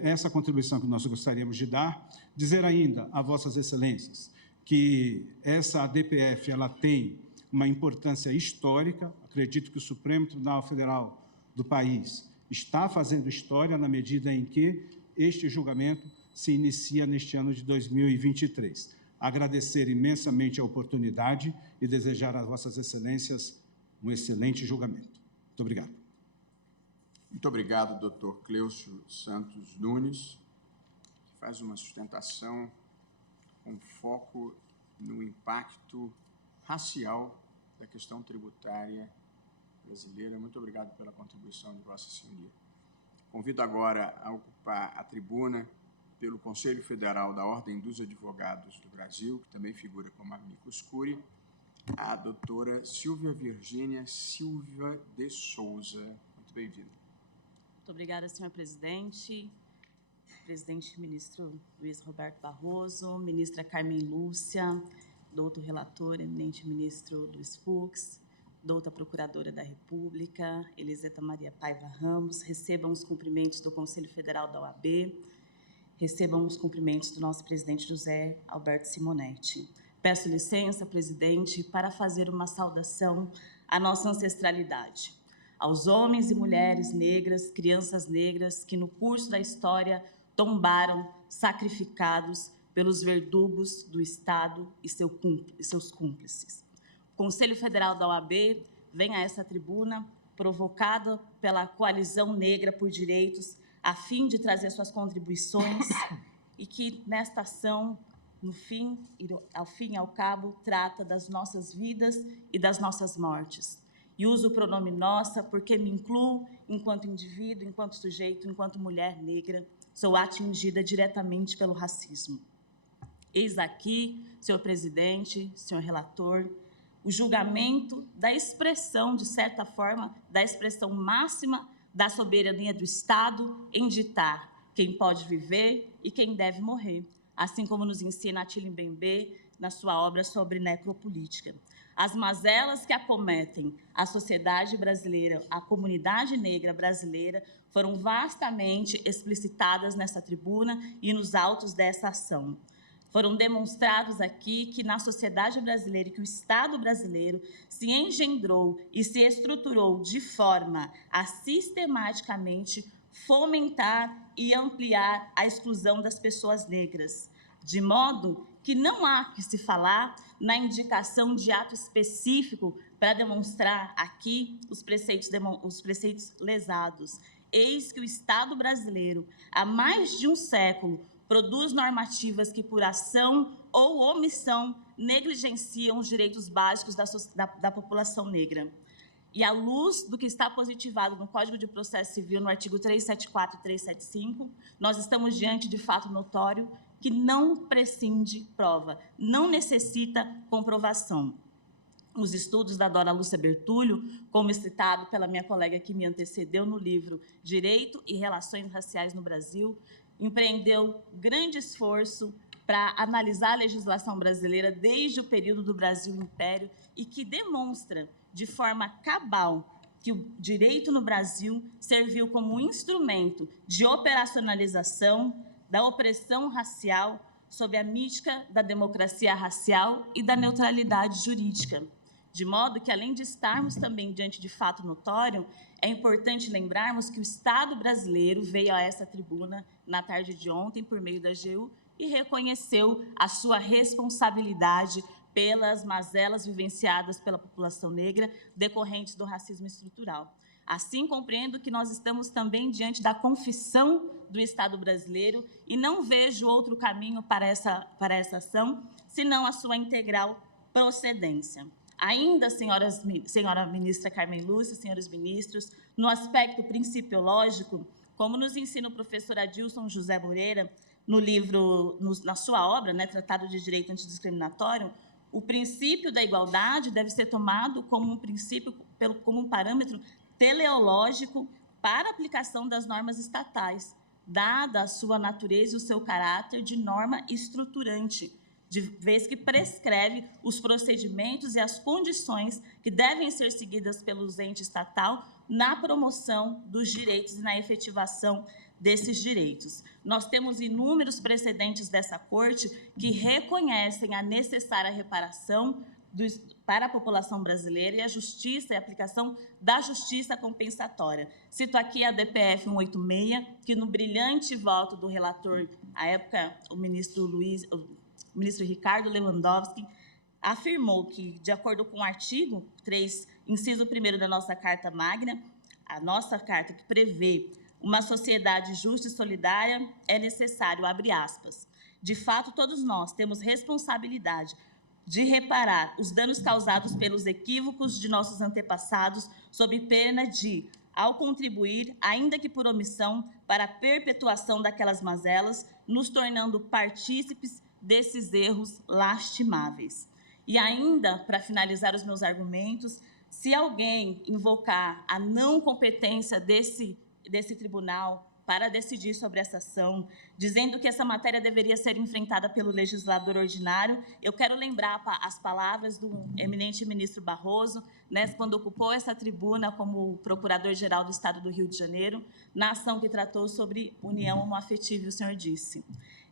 essa contribuição que nós gostaríamos de dar, dizer ainda a vossas excelências que essa DPF ela tem uma importância histórica. Acredito que o Supremo Tribunal Federal do país está fazendo história na medida em que este julgamento se inicia neste ano de 2023. Agradecer imensamente a oportunidade e desejar às vossas excelências um excelente julgamento. Muito obrigado. Muito obrigado, doutor Cleucio Santos Nunes, que faz uma sustentação com foco no impacto racial da questão tributária brasileira. Muito obrigado pela contribuição de Vossa Senhoria. Convido agora a ocupar a tribuna pelo Conselho Federal da Ordem dos Advogados do Brasil, que também figura como amicus curiae, a doutora Silvia Virgínia Silva de Souza. Muito bem-vinda. Muito obrigada, senhor presidente. Presidente ministro Luiz Roberto Barroso, ministra Carmen Lúcia, doutor relator, eminente ministro Luiz Fux, doutora procuradora da República, Eliseta Maria Paiva Ramos, recebam os cumprimentos do Conselho Federal da OAB, recebam os cumprimentos do nosso presidente José Alberto Simonetti. Peço licença, presidente, para fazer uma saudação à nossa ancestralidade, aos homens e mulheres negras, crianças negras que no curso da história tombaram, sacrificados pelos verdugos do Estado e seus cúmplices. O Conselho Federal da OAB vem a essa tribuna provocado pela Coalizão Negra por Direitos, a fim de trazer suas contribuições e que, nesta ação, ao fim e ao cabo, trata das nossas vidas e das nossas mortes. E uso o pronome nossa porque me incluo enquanto indivíduo, enquanto sujeito, enquanto mulher negra, sou atingida diretamente pelo racismo. Eis aqui, senhor presidente, senhor relator, o julgamento da expressão, de certa forma, da expressão máxima da soberania do Estado em ditar quem pode viver e quem deve morrer, assim como nos ensina Atílio Mbembe, na sua obra sobre necropolítica. As mazelas que acometem a sociedade brasileira, a comunidade negra brasileira, foram vastamente explicitadas nessa tribuna e nos autos dessa ação. Foram demonstrados aqui que na sociedade brasileira, que o Estado brasileiro se engendrou e se estruturou de forma a sistematicamente fomentar e ampliar a exclusão das pessoas negras, de modo que não há que se falar na indicação de ato específico para demonstrar aqui os preceitos lesados. Eis que o Estado brasileiro, há mais de um século, produz normativas que, por ação ou omissão, negligenciam os direitos básicos da população negra. E, à luz do que está positivado no Código de Processo Civil, no artigo 374 e 375, nós estamos diante de fato notório que não prescinde prova, não necessita comprovação. Os estudos da Dora Lúcia Bertulho, como citado pela minha colega que me antecedeu no livro Direito e Relações Raciais no Brasil, empreendeu grande esforço para analisar a legislação brasileira desde o período do Brasil Império e que demonstra de forma cabal que o direito no Brasil serviu como instrumento de operacionalização da opressão racial sob a mítica da democracia racial e da neutralidade jurídica. De modo que, além de estarmos também diante de fato notório, é importante lembrarmos que o Estado brasileiro veio a essa tribuna na tarde de ontem, por meio da AGU, e reconheceu a sua responsabilidade pelas mazelas vivenciadas pela população negra decorrentes do racismo estrutural. Assim, compreendo que nós estamos também diante da confissão do Estado brasileiro e não vejo outro caminho para essa ação, senão a sua integral procedência. Ainda, senhora ministra Carmen Lúcia, senhores ministros, no aspecto principiológico, como nos ensina o professor Adilson José Moreira, no livro, na sua obra, Tratado de Direito Antidiscriminatório, o princípio da igualdade deve ser tomado como um princípio, como um parâmetro teleológico para a aplicação das normas estatais, dada a sua natureza e o seu caráter de norma estruturante, de vez que prescreve os procedimentos e as condições que devem ser seguidas pelos entes estatal na promoção dos direitos e na efetivação desses direitos. Nós temos inúmeros precedentes dessa Corte que reconhecem a necessária reparação para a população brasileira e a justiça e a aplicação da justiça compensatória. Cito aqui a DPF 186, que no brilhante voto do relator, à época, o ministro Ricardo Lewandowski, afirmou que, de acordo com o artigo 3, inciso 1º da nossa Carta Magna, a nossa carta que prevê uma sociedade justa e solidária, é necessário, abre aspas, de fato, todos nós temos responsabilidade de reparar os danos causados pelos equívocos de nossos antepassados, sob pena de, ao contribuir, ainda que por omissão, para a perpetuação daquelas mazelas, nos tornando partícipes desses erros lastimáveis. E ainda, para finalizar os meus argumentos, se alguém invocar a não competência desse tribunal para decidir sobre essa ação, dizendo que essa matéria deveria ser enfrentada pelo legislador ordinário, eu quero lembrar as palavras do eminente ministro Barroso, quando ocupou essa tribuna como procurador-geral do Estado do Rio de Janeiro, na ação que tratou sobre união homoafetiva, e o senhor disse: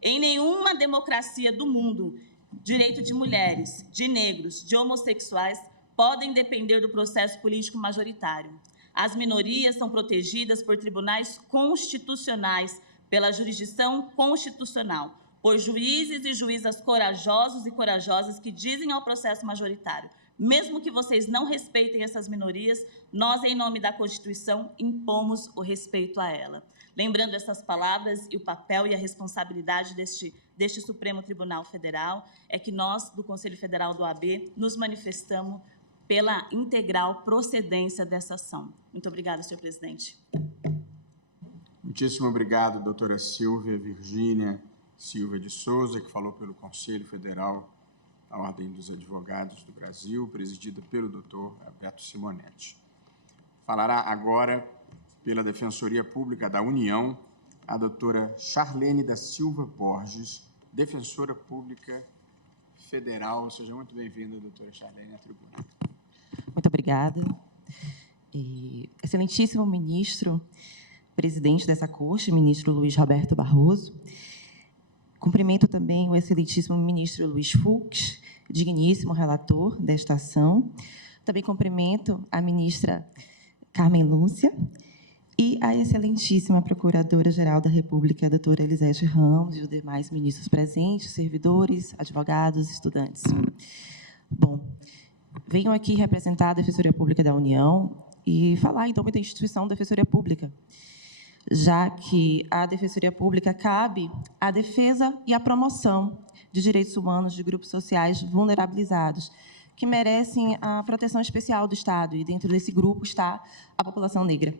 em nenhuma democracia do mundo, direito de mulheres, de negros, de homossexuais podem depender do processo político majoritário. As minorias são protegidas por tribunais constitucionais, pela jurisdição constitucional, por juízes e juízas corajosos e corajosas que dizem ao processo majoritário: mesmo que vocês não respeitem essas minorias, nós, em nome da Constituição, impomos o respeito a ela. Lembrando essas palavras e o papel e a responsabilidade deste Supremo Tribunal Federal, é que nós, do Conselho Federal do AB, nos manifestamos pela integral procedência dessa ação. Muito obrigada, senhor presidente. Muitíssimo obrigado, doutora Silvia Virgínia Silva de Souza, que falou pelo Conselho Federal da Ordem dos Advogados do Brasil, presidida pelo doutor Alberto Simonetti. Falará agora, pela Defensoria Pública da União, a doutora Charlene da Silva Borges, defensora pública Federal. Seja muito bem-vinda, doutora Charlene, à tribuna. Muito obrigada. Excelentíssimo ministro, presidente dessa corte, ministro Luiz Roberto Barroso. Cumprimento também o excelentíssimo ministro Luiz Fux, digníssimo relator desta ação. Também cumprimento a ministra Carmen Lúcia e a excelentíssima Procuradora-Geral da República, a doutora Elisete Ramos, e os demais ministros presentes, servidores, advogados, estudantes. Bom, venho aqui representar a Defensoria Pública da União e falar em nome da instituição Defensoria Pública, já que a Defensoria Pública cabe à defesa e à promoção de direitos humanos de grupos sociais vulnerabilizados, que merecem a proteção especial do Estado, e dentro desse grupo está a população negra.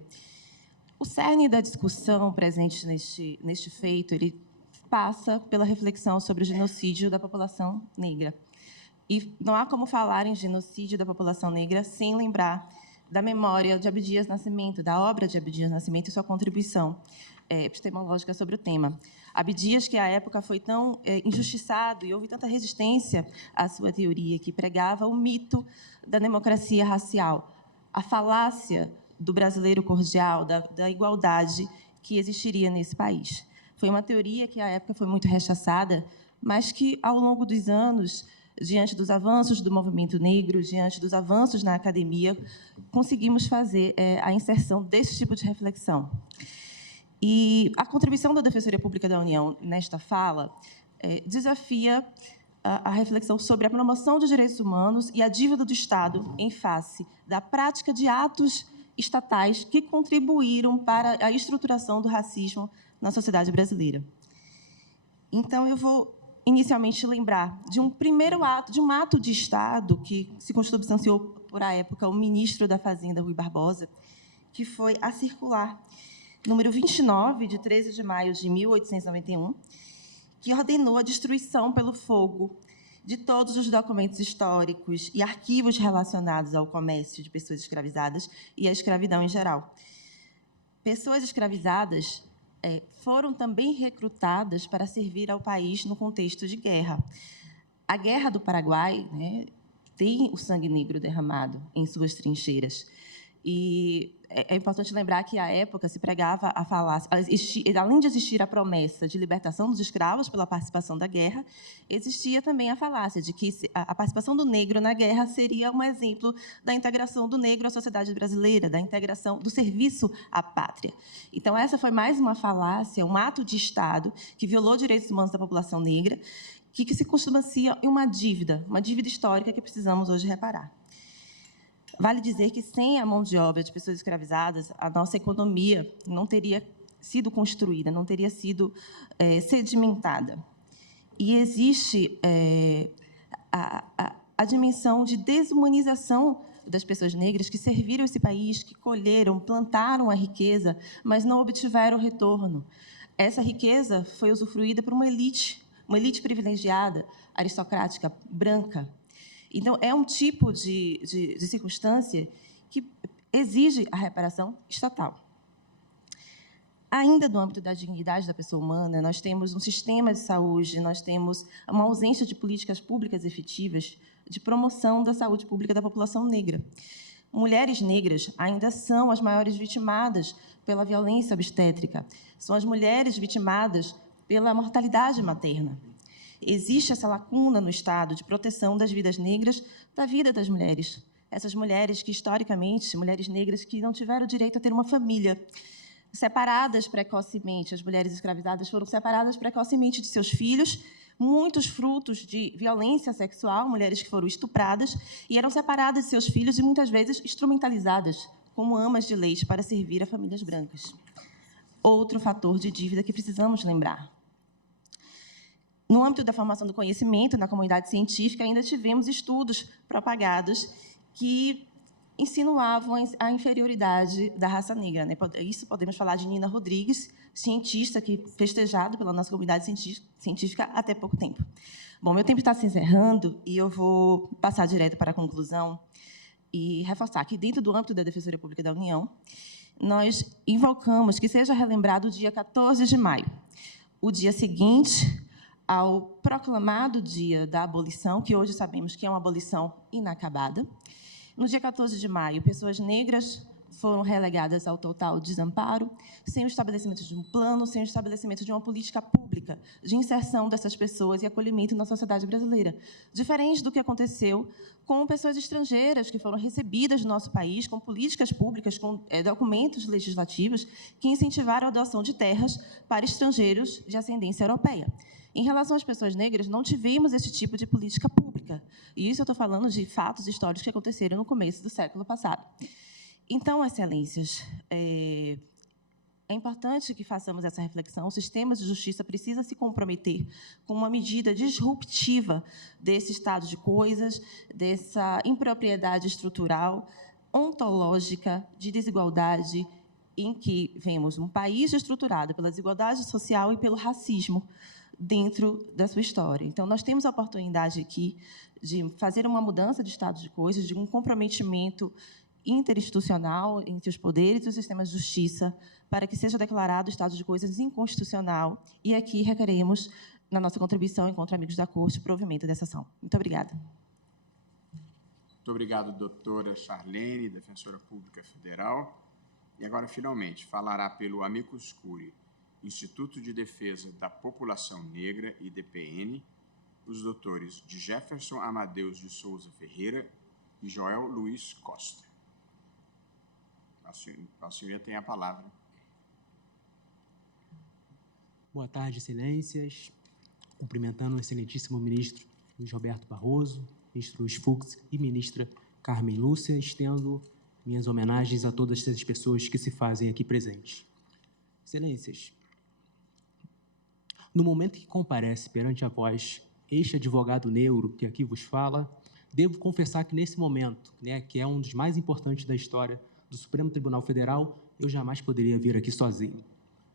O cerne da discussão presente neste feito, ele passa pela reflexão sobre o genocídio da população negra. E não há como falar em genocídio da população negra sem lembrar da memória de Abdias Nascimento, da obra de Abdias Nascimento e sua contribuição epistemológica sobre o tema. Abdias, que à época foi tão injustiçado e houve tanta resistência à sua teoria, que pregava o mito da democracia racial, a falácia do brasileiro cordial, da igualdade que existiria nesse país. Foi uma teoria que à época foi muito rechaçada, mas que, ao longo dos anos, diante dos avanços do movimento negro, diante dos avanços na academia, conseguimos fazer a inserção desse tipo de reflexão. E a contribuição da Defensoria Pública da União nesta fala desafia a reflexão sobre a promoção de direitos humanos e a dívida do Estado em face da prática de atos estatais que contribuíram para a estruturação do racismo na sociedade brasileira. Então, eu vou inicialmente lembrar de um primeiro ato, de um ato de Estado que se consubstanciou por à época o ministro da Fazenda, Rui Barbosa, que foi a circular número 29, de 13 de maio de 1891, que ordenou a destruição pelo fogo de todos os documentos históricos e arquivos relacionados ao comércio de pessoas escravizadas e à escravidão em geral. Pessoas escravizadas foram também recrutadas para servir ao país no contexto de guerra. A Guerra do Paraguai, né, tem o sangue negro derramado em suas trincheiras. E é importante lembrar que, à época, se pregava a falácia, além de existir a promessa de libertação dos escravos pela participação da guerra, existia também a falácia de que a participação do negro na guerra seria um exemplo da integração do negro à sociedade brasileira, da integração do serviço à pátria. Então, essa foi mais uma falácia, um ato de Estado que violou direitos humanos da população negra, que se consumacia em uma dívida histórica que precisamos hoje reparar. Vale dizer que, sem a mão de obra de pessoas escravizadas, a nossa economia não teria sido construída, não teria sido sedimentada. E existe a dimensão de desumanização das pessoas negras que serviram esse país, que colheram, plantaram a riqueza, mas não obtiveram retorno. Essa riqueza foi usufruída por uma elite privilegiada, aristocrática, branca. Então, é um tipo de circunstância que exige a reparação estatal. Ainda no âmbito da dignidade da pessoa humana, nós temos um sistema de saúde, nós temos uma ausência de políticas públicas efetivas de promoção da saúde pública da população negra. Mulheres negras ainda são as maiores vitimadas pela violência obstétrica, são as mulheres vitimadas pela mortalidade materna. Existe essa lacuna no Estado de proteção das vidas negras, da vida das mulheres. Essas mulheres que, historicamente, mulheres negras que não tiveram direito a ter uma família, separadas precocemente, as mulheres escravizadas foram separadas precocemente de seus filhos, muitos frutos de violência sexual, mulheres que foram estupradas e eram separadas de seus filhos e, muitas vezes, instrumentalizadas como amas de leite para servir a famílias brancas. Outro fator de dívida que precisamos lembrar. No âmbito da formação do conhecimento, na comunidade científica, ainda tivemos estudos propagados que insinuavam a inferioridade da raça negra. Isso podemos falar de Nina Rodrigues, cientista que festejado pela nossa comunidade científica até pouco tempo. Bom, meu tempo está se encerrando e eu vou passar direto para a conclusão e reforçar que, dentro do âmbito da Defensoria Pública da União, nós invocamos que seja relembrado o dia 14 de maio, o dia seguinte ao proclamado Dia da Abolição, que hoje sabemos que é uma abolição inacabada. No dia 14 de maio, pessoas negras foram relegadas ao total desamparo, sem o estabelecimento de um plano, sem o estabelecimento de uma política pública de inserção dessas pessoas e acolhimento na sociedade brasileira. Diferente do que aconteceu com pessoas estrangeiras que foram recebidas no nosso país, com políticas públicas, com documentos legislativos que incentivaram a doação de terras para estrangeiros de ascendência europeia. Em relação às pessoas negras, não tivemos esse tipo de política pública. E isso eu estou falando de fatos históricos que aconteceram no começo do século passado. Então, excelências, é importante que façamos essa reflexão. O sistema de justiça precisa se comprometer com uma medida disruptiva desse estado de coisas, dessa impropriedade estrutural, ontológica, de desigualdade, em que vemos um país estruturado pela desigualdade social e pelo racismo dentro da sua história. Então, nós temos a oportunidade aqui de fazer uma mudança de estado de coisas, de um comprometimento interinstitucional entre os poderes e o sistema de justiça, para que seja declarado o estado de coisas inconstitucional. E aqui requeremos, na nossa contribuição, enquanto amigos da Corte, o provimento dessa ação. Muito obrigada. Muito obrigado, doutora Charlene, defensora pública federal. E agora, finalmente, falará pelo amicus curiae, Instituto de Defesa da População Negra, IDPN, os doutores de Jefferson Amadeus de Souza Ferreira e Joel Luiz Costa. A senhora tem a palavra. Boa tarde, excelências. Cumprimentando o excelentíssimo ministro Luiz Roberto Barroso, ministro Luiz Fux e ministra Carmen Lúcia, estendo minhas homenagens a todas essas pessoas que se fazem aqui presentes. Excelências, no momento que comparece perante a vós este advogado negro que aqui vos fala, devo confessar que nesse momento, que é um dos mais importantes da história do Supremo Tribunal Federal, eu jamais poderia vir aqui sozinho.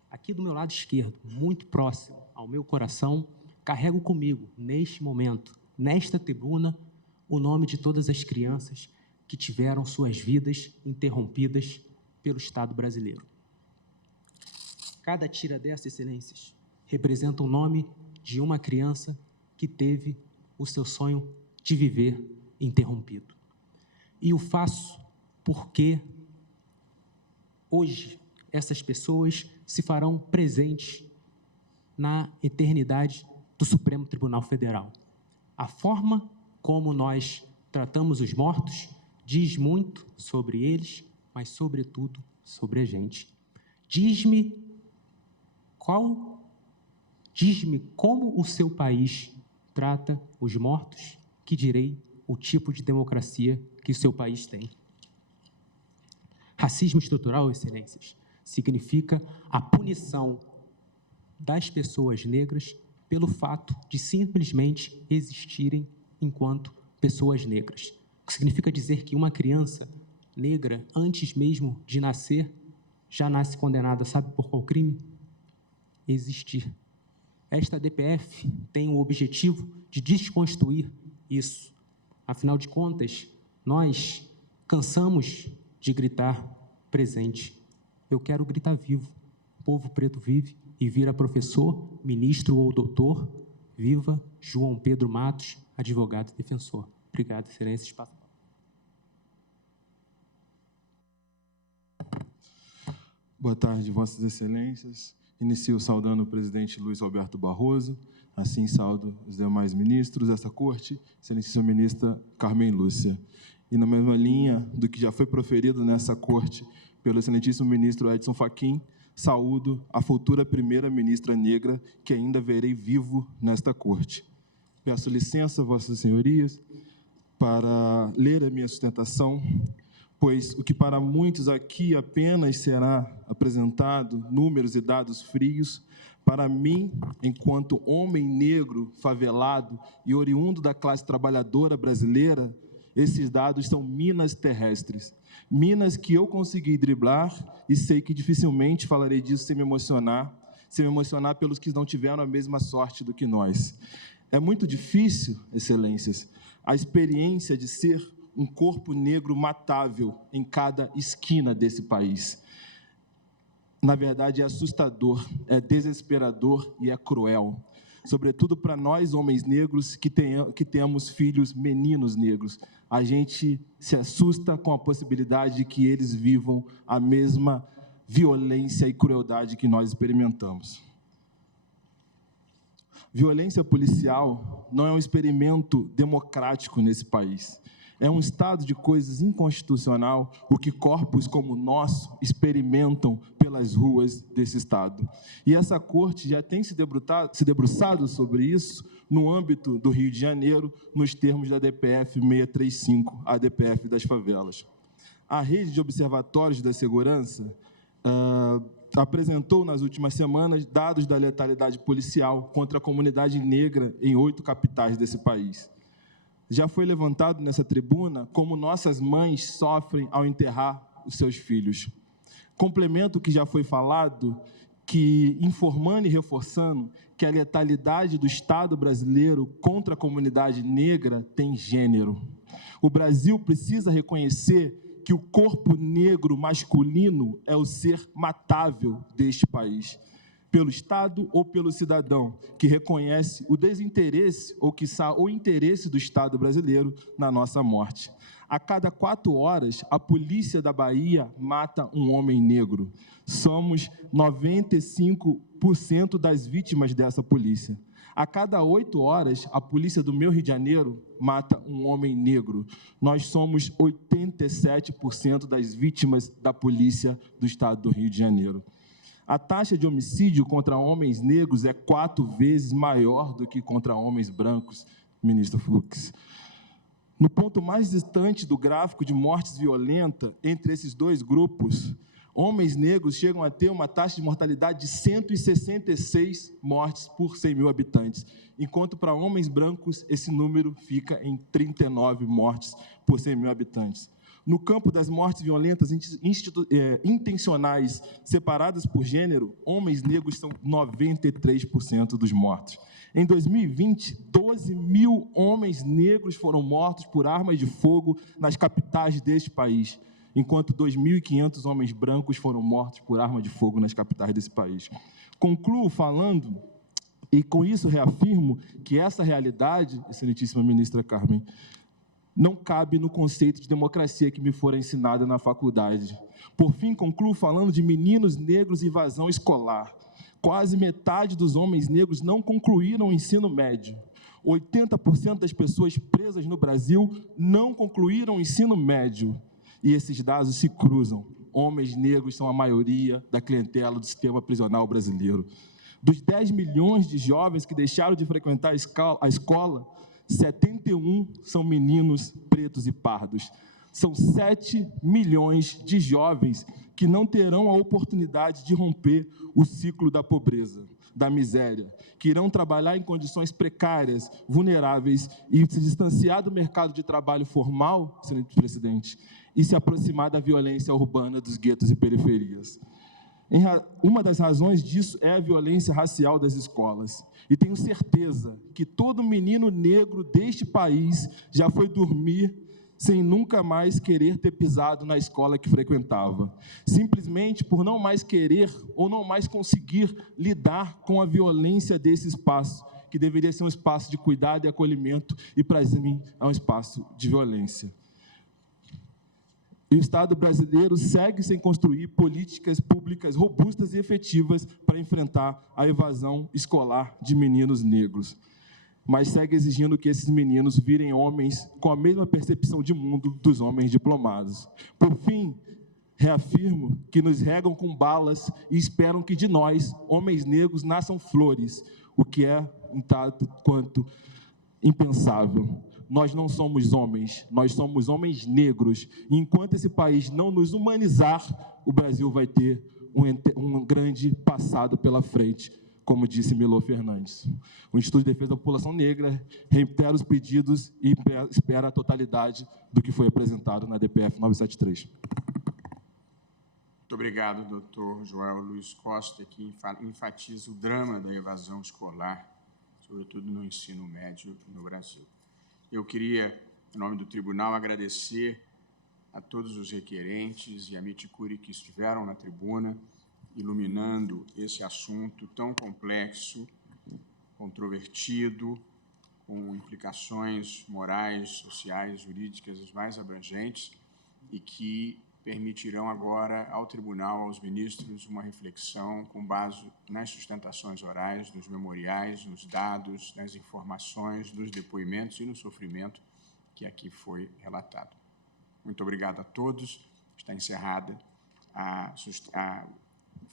Aqui do meu lado esquerdo, muito próximo ao meu coração, carrego comigo, neste momento, nesta tribuna, o nome de todas as crianças que tiveram suas vidas interrompidas pelo Estado brasileiro. Cada tira dessas, excelências, representa o nome de uma criança que teve o seu sonho de viver interrompido. E o faço porque hoje essas pessoas se farão presentes na eternidade do Supremo Tribunal Federal. A forma como nós tratamos os mortos diz muito sobre eles, mas, sobretudo, sobre a gente. Diz-me como o seu país trata os mortos, que direi o tipo de democracia que o seu país tem. Racismo estrutural, excelências, significa a punição das pessoas negras pelo fato de simplesmente existirem enquanto pessoas negras. O que significa dizer que uma criança negra, antes mesmo de nascer, já nasce condenada, sabe por qual crime? Existir. Esta DPF tem o objetivo de desconstruir isso. Afinal de contas, nós cansamos de gritar presente. Eu quero gritar vivo. O povo preto vive e vira professor, ministro ou doutor. Viva João Pedro Matos, advogado e defensor. Obrigado, excelências. Boa tarde, vossas excelências. Inicio saudando o presidente Luiz Roberto Barroso, assim saudo os demais ministros dessa corte, excelentíssima ministra Carmen Lúcia. E na mesma linha do que já foi proferido nessa corte pelo excelentíssimo ministro Edson Fachin, saúdo a futura primeira-ministra negra que ainda verei vivo nesta corte. Peço licença, vossas senhorias, para ler a minha sustentação, pois o que para muitos aqui apenas será apresentado, números e dados frios, para mim, enquanto homem negro, favelado e oriundo da classe trabalhadora brasileira, esses dados são minas terrestres, minas que eu consegui driblar e sei que dificilmente falarei disso sem me emocionar pelos que não tiveram a mesma sorte do que nós. É muito difícil, excelências, a experiência de ser um corpo negro matável em cada esquina desse país. Na verdade, é assustador, é desesperador e é cruel. sobretudo para nós, homens negros, que temos filhos meninos negros. A gente se assusta com a possibilidade de que eles vivam a mesma violência e crueldade que nós experimentamos. Violência policial não é um experimento democrático nesse país. É um estado de coisas inconstitucional, o que corpos como o nosso experimentam pelas ruas desse estado. E essa corte já tem se debruçado sobre isso no âmbito do Rio de Janeiro, nos termos da DPF 635, a DPF das favelas. A Rede de Observatórios da Segurança apresentou nas últimas semanas dados da letalidade policial contra a comunidade negra em 8 capitais desse país. Já foi levantado nessa tribuna como nossas mães sofrem ao enterrar os seus filhos. Complemento o que já foi falado, que informando e reforçando que a letalidade do Estado brasileiro contra a comunidade negra tem gênero. O Brasil precisa reconhecer que o corpo negro masculino é o ser matável deste país, pelo Estado ou pelo cidadão, que reconhece o desinteresse ou, quiçá, o interesse do Estado brasileiro na nossa morte. A cada 4 horas, a polícia da Bahia mata um homem negro. Somos 95% das vítimas dessa polícia. A cada 8 horas, a polícia do meu Rio de Janeiro mata um homem negro. Nós somos 87% das vítimas da polícia do Estado do Rio de Janeiro. A taxa de homicídio contra homens negros é 4 vezes maior do que contra homens brancos, ministro Fux. No ponto mais distante do gráfico de mortes violentas entre esses dois grupos, homens negros chegam a ter uma taxa de mortalidade de 166 mortes por 100 mil habitantes, enquanto para homens brancos esse número fica em 39 mortes por 100 mil habitantes. No campo das mortes violentas intencionais separadas por gênero, homens negros são 93% dos mortos. Em 2020, 12 mil homens negros foram mortos por armas de fogo nas capitais deste país, enquanto 2.500 homens brancos foram mortos por arma de fogo nas capitais desse país. Concluo falando, e com isso reafirmo, que essa realidade, excelentíssima ministra Carmen, não cabe no conceito de democracia que me fora ensinada na faculdade. Por fim, concluo falando de meninos negros e evasão escolar. Quase metade dos homens negros não concluíram o ensino médio. 80% das pessoas presas no Brasil não concluíram o ensino médio. E esses dados se cruzam. Homens negros são a maioria da clientela do sistema prisional brasileiro. Dos 10 milhões de jovens que deixaram de frequentar a escola, 71 são meninos pretos e pardos. São 7 milhões de jovens que não terão a oportunidade de romper o ciclo da pobreza, da miséria, que irão trabalhar em condições precárias, vulneráveis e se distanciar do mercado de trabalho formal, senhor presidente, e se aproximar da violência urbana dos guetos e periferias. Uma das razões disso é a violência racial das escolas. E tenho certeza que todo menino negro deste país já foi dormir sem nunca mais querer ter pisado na escola que frequentava, simplesmente por não mais querer ou não mais conseguir lidar com a violência desse espaço, que deveria ser um espaço de cuidado e acolhimento, e para mim é um espaço de violência. E o Estado brasileiro segue sem construir políticas públicas robustas e efetivas para enfrentar a evasão escolar de meninos negros, mas segue exigindo que esses meninos virem homens com a mesma percepção de mundo dos homens diplomados. Por fim, reafirmo que nos regam com balas e esperam que de nós, homens negros, nasçam flores, o que é um tanto quanto impensável. Nós não somos homens, nós somos homens negros. E enquanto esse país não nos humanizar, o Brasil vai ter um grande passado pela frente, como disse Milô Fernandes. O Instituto de Defesa da População Negra reitera os pedidos e espera a totalidade do que foi apresentado na DPF 973. Muito obrigado, doutor Joel Luiz Costa, que enfatiza o drama da evasão escolar, sobretudo no ensino médio no Brasil. Eu queria, em nome do tribunal, agradecer a todos os requerentes e a Miticuri que estiveram na tribuna, iluminando esse assunto tão complexo controvertido, com implicações morais, sociais, jurídicas as mais abrangentes e que permitirão agora ao tribunal, aos ministros, uma reflexão com base nas sustentações orais, nos memoriais, nos dados, nas informações, nos depoimentos e no sofrimento que aqui foi relatado. Muito obrigado a todos. Está encerrada a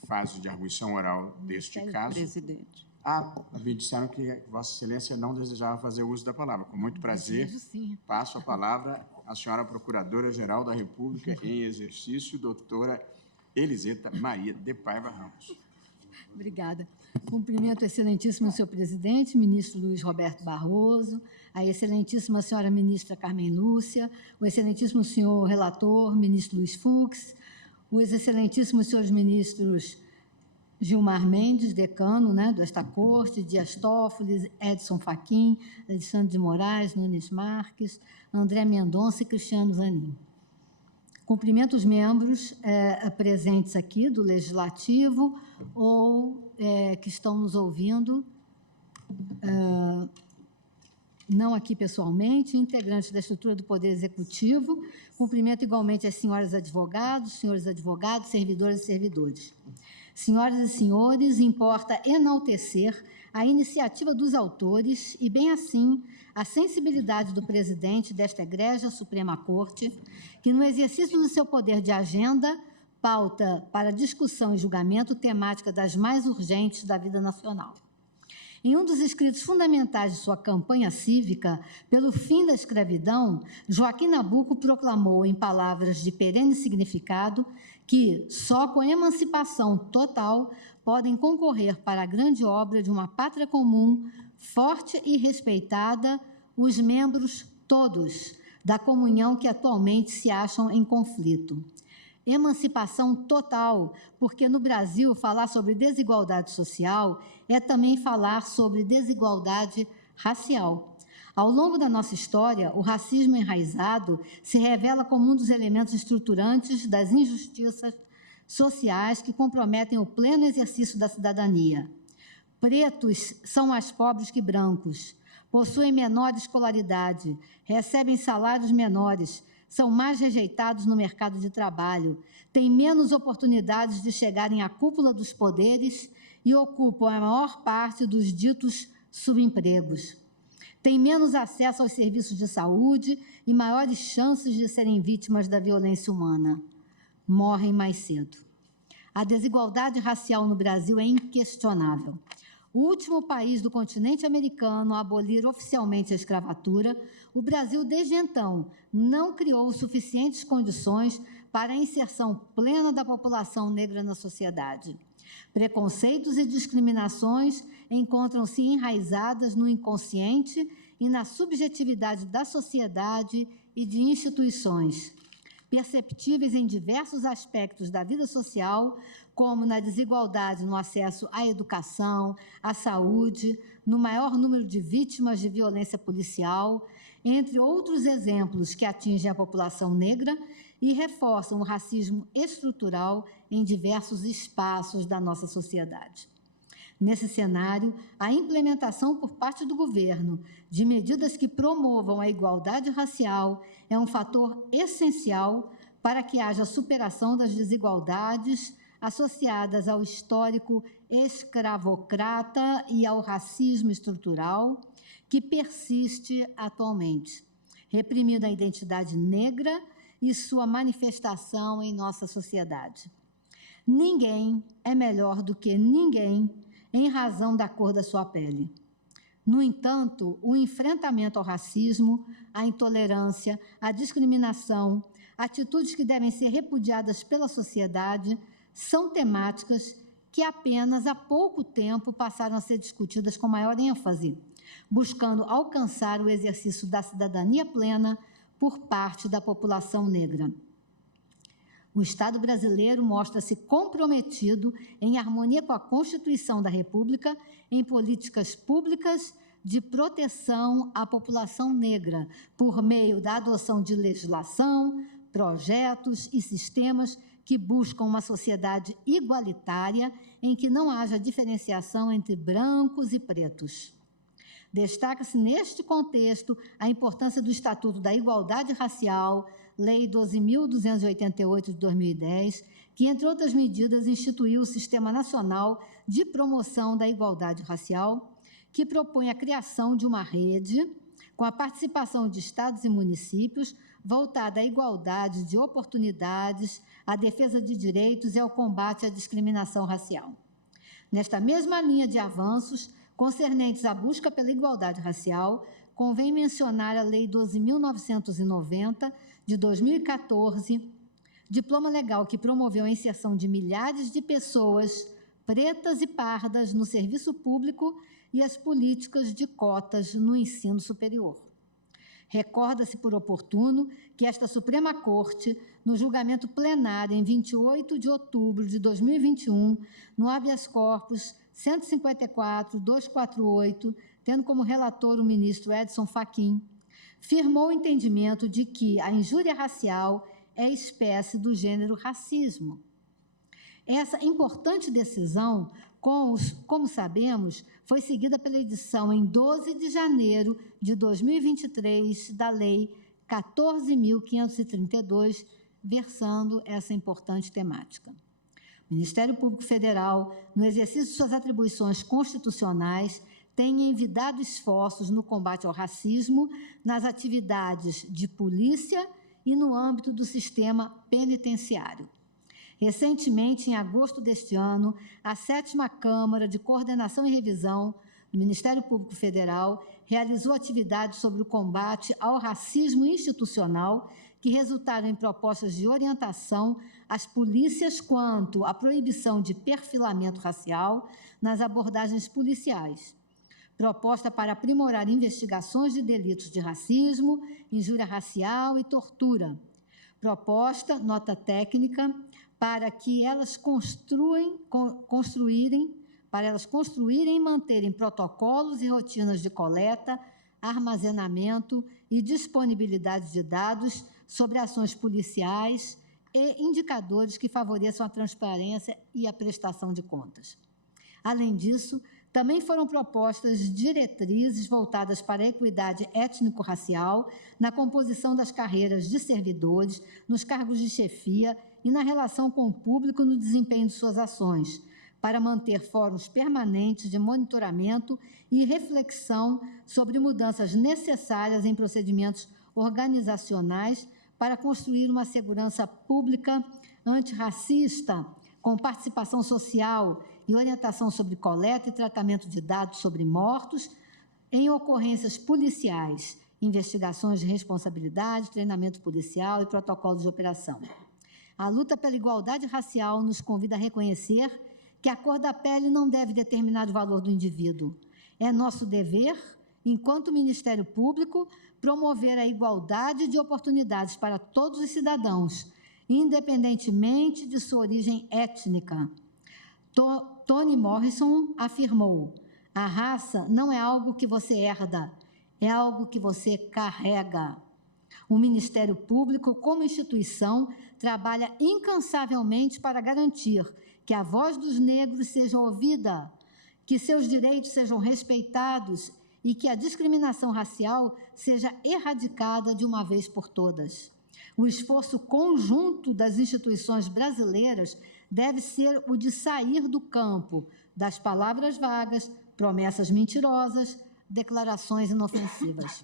fase de arguição oral deste caso. Presidente. Me disseram que Vossa Excelência não desejava fazer uso da palavra. Com muito prazer, Desejo, sim. passo a palavra à senhora Procuradora-Geral da República em exercício, doutora Eliseta Maria de Paiva Ramos. Obrigada. Cumprimento o excelentíssimo senhor presidente, ministro Luiz Roberto Barroso, a excelentíssima senhora ministra Carmen Lúcia, o excelentíssimo senhor relator, ministro Luiz Fux, os excelentíssimos senhores ministros Gilmar Mendes, decano, desta corte, Dias Toffoli, Edson Fachin, Alexandre de Moraes, Nunes Marques, André Mendonça e Cristiano Zanin. Cumprimento os membros presentes aqui do Legislativo ou que estão nos ouvindo, não aqui pessoalmente, integrantes da estrutura do Poder Executivo. Cumprimento igualmente as senhores advogados, senhores advogados, servidoras e servidores. Senhoras e senhores, importa enaltecer a iniciativa dos autores e, bem assim, a sensibilidade do presidente desta egrégia Suprema Corte, que, no exercício do seu poder de agenda, pauta para discussão e julgamento temática das mais urgentes da vida nacional. Em um dos escritos fundamentais de sua campanha cívica pelo fim da escravidão, Joaquim Nabuco proclamou, em palavras de perene significado, que só com a emancipação total podem concorrer para a grande obra de uma pátria comum, forte e respeitada, os membros todos da comunhão que atualmente se acham em conflito. Emancipação total, porque no Brasil falar sobre desigualdade social é também falar sobre desigualdade racial. Ao longo da nossa história, o racismo enraizado se revela como um dos elementos estruturantes das injustiças sociais que comprometem o pleno exercício da cidadania. Pretos são mais pobres que brancos, possuem menor escolaridade, recebem salários menores, são mais rejeitados no mercado de trabalho, têm menos oportunidades de chegarem à cúpula dos poderes e ocupam a maior parte dos ditos subempregos. Têm menos acesso aos serviços de saúde e maiores chances de serem vítimas da violência humana. Morrem mais cedo. A desigualdade racial no Brasil é inquestionável. O último país do continente americano a abolir oficialmente a escravatura, o Brasil, desde então, não criou suficientes condições para a inserção plena da população negra na sociedade. Preconceitos e discriminações encontram-se enraizadas no inconsciente e na subjetividade da sociedade e de instituições, perceptíveis em diversos aspectos da vida social, como na desigualdade no acesso à educação, à saúde, no maior número de vítimas de violência policial, entre outros exemplos que atingem a população negra e reforçam o racismo estrutural em diversos espaços da nossa sociedade. Nesse cenário, a implementação por parte do governo de medidas que promovam a igualdade racial é um fator essencial para que haja superação das desigualdades associadas ao histórico escravocrata e ao racismo estrutural que persiste atualmente, reprimindo a identidade negra e sua manifestação em nossa sociedade. Ninguém é melhor do que ninguém em razão da cor da sua pele. No entanto, o enfrentamento ao racismo, à intolerância, à discriminação, atitudes que devem ser repudiadas pela sociedade, são temáticas que apenas há pouco tempo passaram a ser discutidas com maior ênfase, buscando alcançar o exercício da cidadania plena por parte da população negra. O Estado brasileiro mostra-se comprometido, em harmonia com a Constituição da República, em políticas públicas de proteção à população negra, por meio da adoção de legislação, projetos e sistemas que buscam uma sociedade igualitária em que não haja diferenciação entre brancos e pretos. Destaca-se, neste contexto, a importância do Estatuto da Igualdade Racial, Lei 12.288 de 2010, que, entre outras medidas, instituiu o Sistema Nacional de Promoção da Igualdade Racial, que propõe a criação de uma rede com a participação de estados e municípios voltada à igualdade de oportunidades, à defesa de direitos e ao combate à discriminação racial. Nesta mesma linha de avanços concernentes à busca pela igualdade racial, convém mencionar a Lei 12.990, de 2014, diploma legal que promoveu a inserção de milhares de pessoas pretas e pardas no serviço público e as políticas de cotas no ensino superior. Recorda-se por oportuno que esta Suprema Corte, no julgamento plenário em 28 de outubro de 2021, no habeas corpus 154.248, tendo como relator o ministro Edson Fachin, firmou o entendimento de que a injúria racial é espécie do gênero racismo. Essa importante decisão, como sabemos, foi seguida pela edição em 12 de janeiro de 2023 da Lei 14.532, versando essa importante temática. O Ministério Público Federal, no exercício de suas atribuições constitucionais, tem envidado esforços no combate ao racismo, nas atividades de polícia e no âmbito do sistema penitenciário. Recentemente, em agosto deste ano, a 7ª Câmara de Coordenação e Revisão do Ministério Público Federal realizou atividades sobre o combate ao racismo institucional, que resultaram em propostas de orientação às polícias quanto à proibição de perfilamento racial nas abordagens policiais. Proposta para aprimorar investigações de delitos de racismo, injúria racial e tortura. Proposta, nota técnica, para que elas construírem e manterem protocolos e rotinas de coleta, armazenamento e disponibilidade de dados sobre ações policiais e indicadores que favoreçam a transparência e a prestação de contas. Além disso, também foram propostas diretrizes voltadas para a equidade étnico-racial na composição das carreiras de servidores, nos cargos de chefia e na relação com o público no desempenho de suas ações, para manter fóruns permanentes de monitoramento e reflexão sobre mudanças necessárias em procedimentos organizacionais para construir uma segurança pública antirracista, com participação social e orientação sobre coleta e tratamento de dados sobre mortos em ocorrências policiais, investigações de responsabilidade, treinamento policial e protocolos de operação. A luta pela igualdade racial nos convida a reconhecer que a cor da pele não deve determinar o valor do indivíduo. É nosso dever, enquanto Ministério Público, promover a igualdade de oportunidades para todos os cidadãos, independentemente de sua origem étnica. Toni Morrison afirmou: a raça não é algo que você herda, é algo que você carrega. O Ministério Público, como instituição, trabalha incansavelmente para garantir que a voz dos negros seja ouvida, que seus direitos sejam respeitados e que a discriminação racial seja erradicada de uma vez por todas. O esforço conjunto das instituições brasileiras deve ser o de sair do campo das palavras vagas, promessas mentirosas, declarações inofensivas.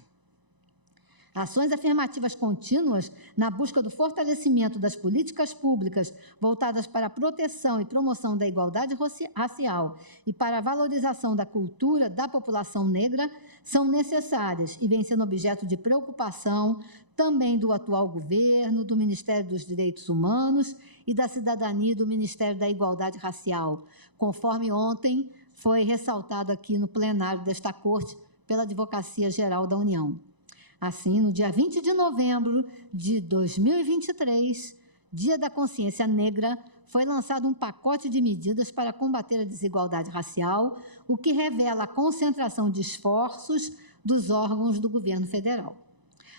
Ações afirmativas contínuas na busca do fortalecimento das políticas públicas voltadas para a proteção e promoção da igualdade racial e para a valorização da cultura da população negra são necessárias e vêm sendo objeto de preocupação também do atual governo, do Ministério dos Direitos Humanos e da Cidadania e do Ministério da Igualdade Racial, conforme ontem foi ressaltado aqui no plenário desta Corte pela Advocacia Geral da União. Assim, no dia 20 de novembro de 2023, Dia da Consciência Negra, foi lançado um pacote de medidas para combater a desigualdade racial, o que revela a concentração de esforços dos órgãos do governo federal.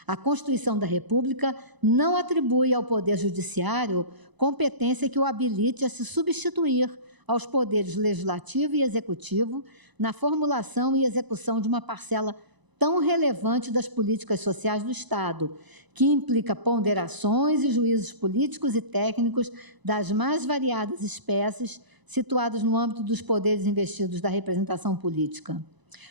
A Constituição da República não atribui ao Poder Judiciário competência que o habilite a se substituir aos poderes legislativo e executivo na formulação e execução de uma parcela tão relevante das políticas sociais do Estado, que implica ponderações e juízos políticos e técnicos das mais variadas espécies situados no âmbito dos poderes investidos da representação política.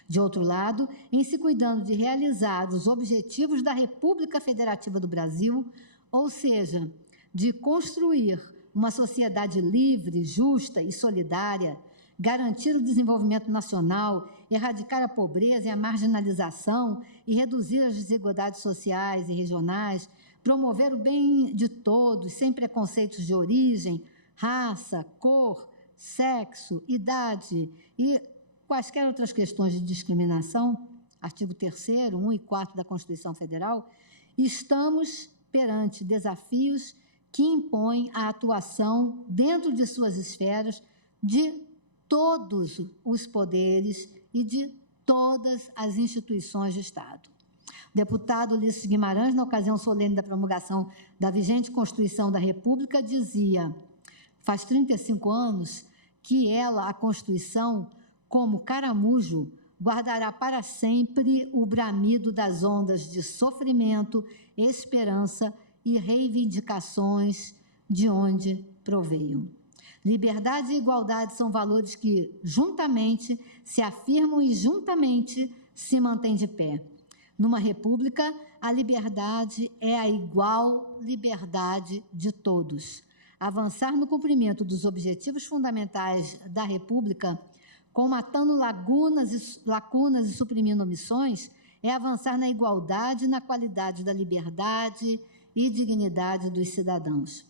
De outro lado, em se cuidando de realizar os objetivos da República Federativa do Brasil, ou seja, de construir uma sociedade livre, justa e solidária, garantir o desenvolvimento nacional, erradicar a pobreza e a marginalização e reduzir as desigualdades sociais e regionais, promover o bem de todos, sem preconceitos de origem, raça, cor, sexo, idade e quaisquer outras questões de discriminação, artigo 3º, 1 e 4 da Constituição Federal, estamos perante desafios que impõem a atuação dentro de suas esferas de todos os poderes e de todas as instituições de Estado. O deputado Ulisses Guimarães, na ocasião solene da promulgação da vigente Constituição da República, dizia: faz 35 anos que ela, a Constituição, como caramujo, guardará para sempre o bramido das ondas de sofrimento, esperança e reivindicações de onde proveio. Liberdade e igualdade são valores que, juntamente, se afirmam e, juntamente, se mantêm de pé. Numa república, a liberdade é a igual liberdade de todos. Avançar no cumprimento dos objetivos fundamentais da república, combatendo lacunas e suprimindo omissões, é avançar na igualdade e na qualidade da liberdade e dignidade dos cidadãos.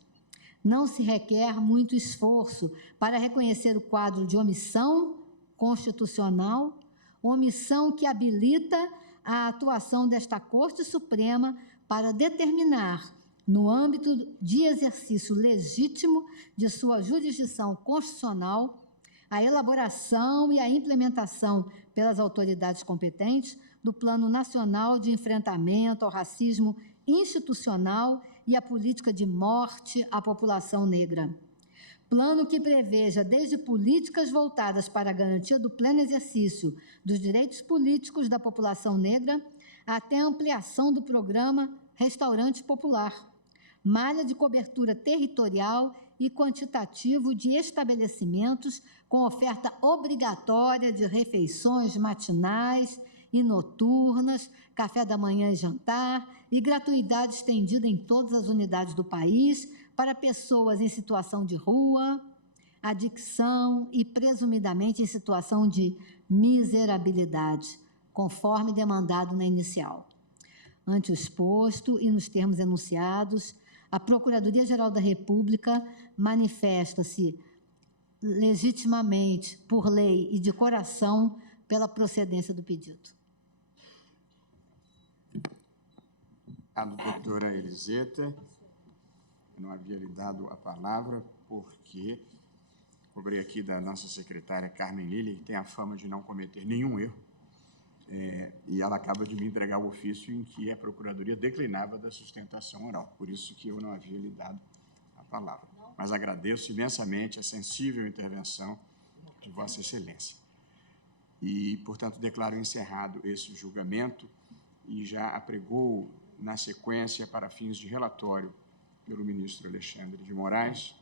Não se requer muito esforço para reconhecer o quadro de omissão constitucional, omissão que habilita a atuação desta Corte Suprema para determinar, no âmbito de exercício legítimo de sua jurisdição constitucional, a elaboração e a implementação pelas autoridades competentes do Plano Nacional de Enfrentamento ao Racismo Institucional e a política de morte à população negra. Plano que preveja desde políticas voltadas para a garantia do pleno exercício dos direitos políticos da população negra até a ampliação do programa Restaurante Popular, malha de cobertura territorial e quantitativo de estabelecimentos com oferta obrigatória de refeições matinais e noturnas, café da manhã e jantar, e gratuidade estendida em todas as unidades do país para pessoas em situação de rua, adicção e, presumidamente, em situação de miserabilidade, conforme demandado na inicial. Ante o exposto e nos termos enunciados, a Procuradoria-Geral da República manifesta-se legitimamente, por lei e de coração, pela procedência do pedido. A doutora Eliseta, eu não havia lhe dado a palavra porque cobrei aqui da nossa secretária Carmen Lille, que tem a fama de não cometer nenhum erro, e ela acaba de me entregar o ofício em que a Procuradoria declinava da sustentação oral, por isso que eu não havia lhe dado a palavra. Mas agradeço imensamente a sensível intervenção de Vossa Excelência. E, portanto, declaro encerrado esse julgamento e já apregou, na sequência, para fins de relatório pelo ministro Alexandre de Moraes.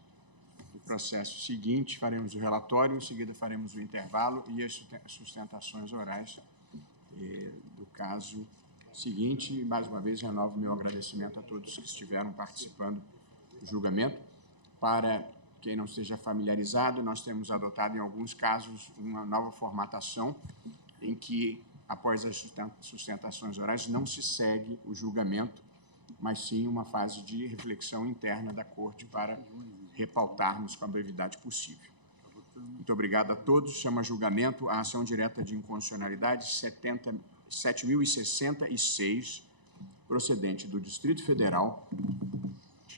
No processo seguinte, faremos o relatório, em seguida faremos o intervalo e as sustentações orais do caso seguinte. E, mais uma vez, renovo meu agradecimento a todos que estiveram participando do julgamento. Para quem não esteja familiarizado, nós temos adotado, em alguns casos, uma nova formatação em que, após as sustentações orais, não se segue o julgamento, mas sim uma fase de reflexão interna da Corte para repautarmos com a brevidade possível. Muito obrigado a todos. Chama a julgamento a ação direta de inconstitucionalidade 7.066, procedente do Distrito Federal,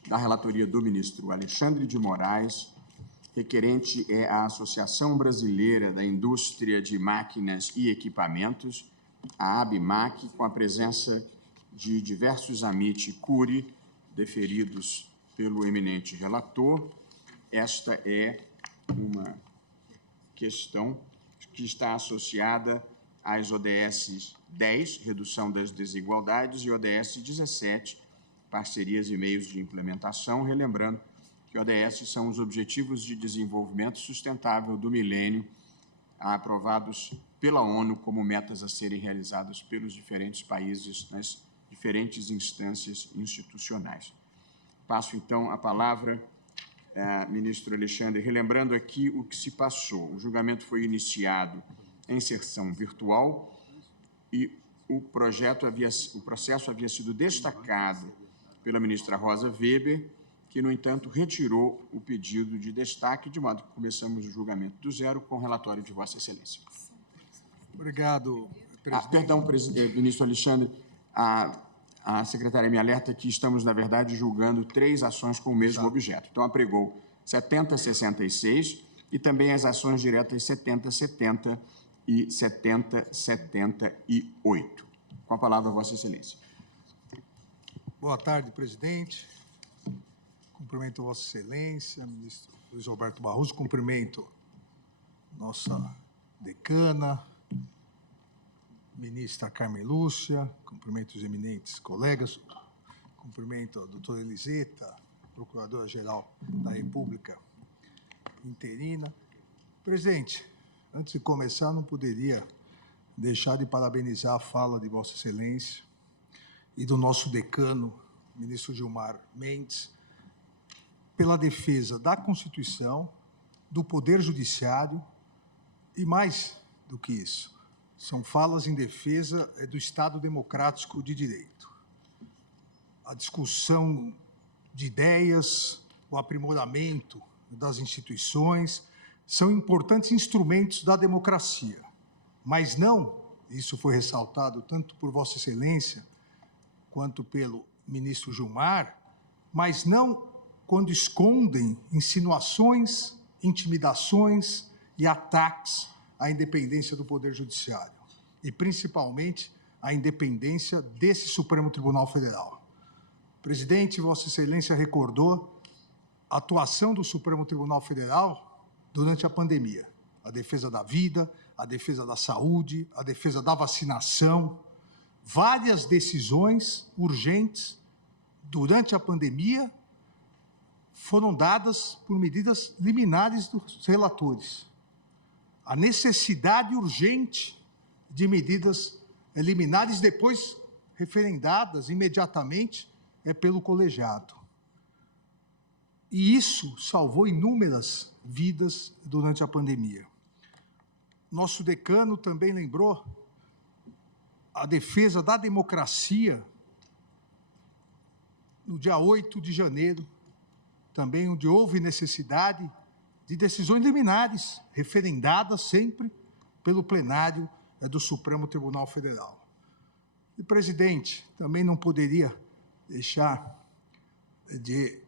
da relatoria do ministro Alexandre de Moraes. Requerente é a Associação Brasileira da Indústria de Máquinas e Equipamentos, a ABMAC, com a presença de diversos amite curi, deferidos pelo eminente relator. Esta é uma questão que está associada às ODS 10, redução das desigualdades, e ODS 17, parcerias e meios de implementação, relembrando que ODS são os Objetivos de Desenvolvimento Sustentável do Milênio, aprovados pela ONU como metas a serem realizadas pelos diferentes países nas diferentes instâncias institucionais. Passo, então, a palavra ao ministro Alexandre, relembrando aqui o que se passou. O julgamento foi iniciado em sessão virtual e o processo havia sido destacado pela ministra Rosa Weber, que, no entanto, retirou o pedido de destaque, de modo que começamos o julgamento do zero com o relatório de Vossa Excelência. Obrigado, presidente. Perdão, ministro Alexandre, a secretária me alerta que estamos, na verdade, julgando 3 ações com o mesmo objeto. Então, apregou 7066 e também as ações diretas 7070 e 7078. Com a palavra, Vossa Excelência. Boa tarde, presidente. Cumprimento Vossa Excelência, ministro Luiz Roberto Barroso. Cumprimento nossa decana, ministra Carmen Lúcia. Cumprimento os eminentes colegas. Cumprimento a doutora Eliseta, Procuradora-Geral da República interina. Presidente, antes de começar, não poderia deixar de parabenizar a fala de Vossa Excelência e do nosso decano, ministro Gilmar Mendes, pela defesa da Constituição, do Poder Judiciário e, mais do que isso, são falas em defesa do Estado Democrático de Direito. A discussão de ideias, o aprimoramento das instituições são importantes instrumentos da democracia, mas não, isso foi ressaltado tanto por Vossa Excelência quanto pelo ministro Gilmar, mas não quando escondem insinuações, intimidações e ataques à independência do Poder Judiciário, e principalmente à independência desse Supremo Tribunal Federal. Presidente, Vossa Excelência recordou a atuação do Supremo Tribunal Federal durante a pandemia, a defesa da vida, a defesa da saúde, a defesa da vacinação, várias decisões urgentes durante a pandemia foram dadas por medidas liminares dos relatores. A necessidade urgente de medidas liminares depois referendadas imediatamente pelo colegiado. E isso salvou inúmeras vidas durante a pandemia. Nosso decano também lembrou a defesa da democracia no dia 8 de janeiro, também onde houve necessidade de decisões liminares, referendadas sempre pelo plenário do Supremo Tribunal Federal. E, presidente, também não poderia deixar de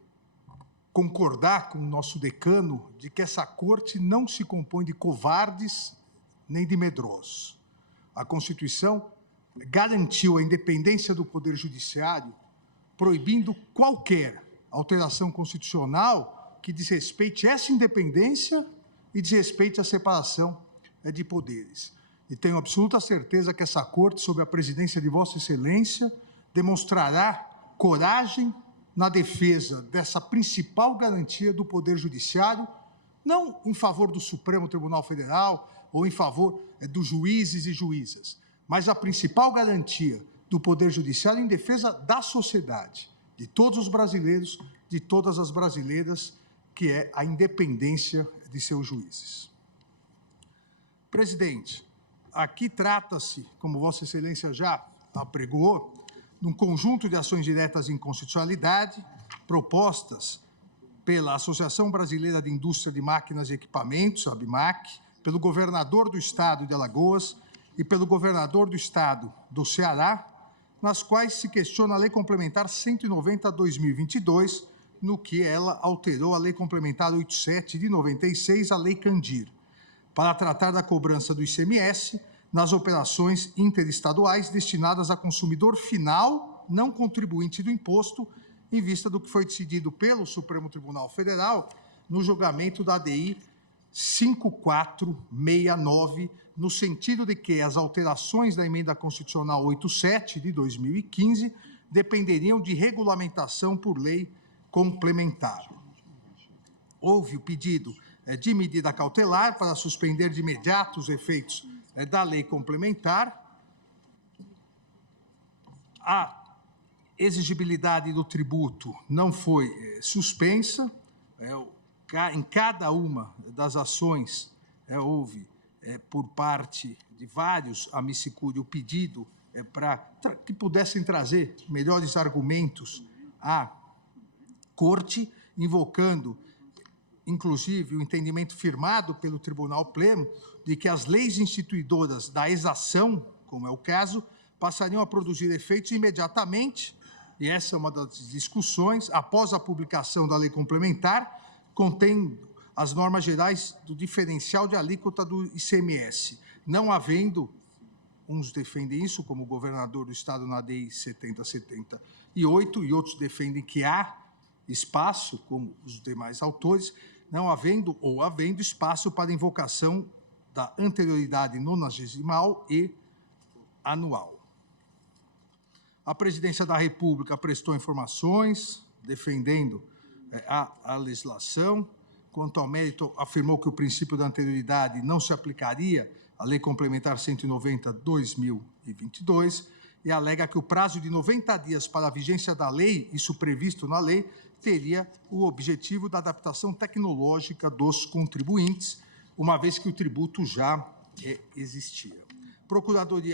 concordar com o nosso decano de que essa corte não se compõe de covardes nem de medrosos. A Constituição garantiu a independência do Poder Judiciário, proibindo qualquer alteração constitucional que desrespeite essa independência e desrespeite a separação de poderes. E tenho absoluta certeza que essa Corte, sob a presidência de Vossa Excelência, demonstrará coragem na defesa dessa principal garantia do Poder Judiciário, não em favor do Supremo Tribunal Federal ou em favor dos juízes e juízas, mas a principal garantia do Poder Judiciário em defesa da sociedade, de todos os brasileiros, de todas as brasileiras, que é a independência de seus juízes. Presidente, aqui trata-se, como Vossa Excelência já apregoou, de um conjunto de ações diretas de inconstitucionalidade propostas pela Associação Brasileira de Indústria de Máquinas e Equipamentos, a ABMAC, pelo governador do Estado de Alagoas e pelo governador do Estado do Ceará, nas quais se questiona a Lei Complementar 190/2022, no que ela alterou a Lei Complementar 87 de 96, a Lei Candir, para tratar da cobrança do ICMS nas operações interestaduais destinadas a consumidor final, não contribuinte do imposto, em vista do que foi decidido pelo Supremo Tribunal Federal no julgamento da ADI 5469, no sentido de que as alterações da Emenda Constitucional 87 de 2015 dependeriam de regulamentação por lei complementar. Houve o pedido de medida cautelar para suspender de imediato os efeitos da lei complementar. A exigibilidade do tributo não foi suspensa. Em cada uma das ações houve, por parte de vários amicicuri, o pedido para que pudessem trazer melhores argumentos à Corte, invocando, inclusive, o entendimento firmado pelo Tribunal Pleno de que as leis instituidoras da exação, como é o caso, passariam a produzir efeitos imediatamente, e essa é uma das discussões, após a publicação da lei complementar, contendo as normas gerais do diferencial de alíquota do ICMS, não havendo, uns defendem isso, como o governador do Estado na DI 7078, e outros defendem que há espaço, como os demais autores, não havendo ou havendo espaço para invocação da anterioridade nonagesimal e anual. A Presidência da República prestou informações defendendo a legislação. Quanto ao mérito, afirmou que o princípio da anterioridade não se aplicaria à Lei Complementar 190/2022 e alega que o prazo de 90 dias para a vigência da lei, isso previsto na lei, teria o objetivo da adaptação tecnológica dos contribuintes, uma vez que o tributo já existia.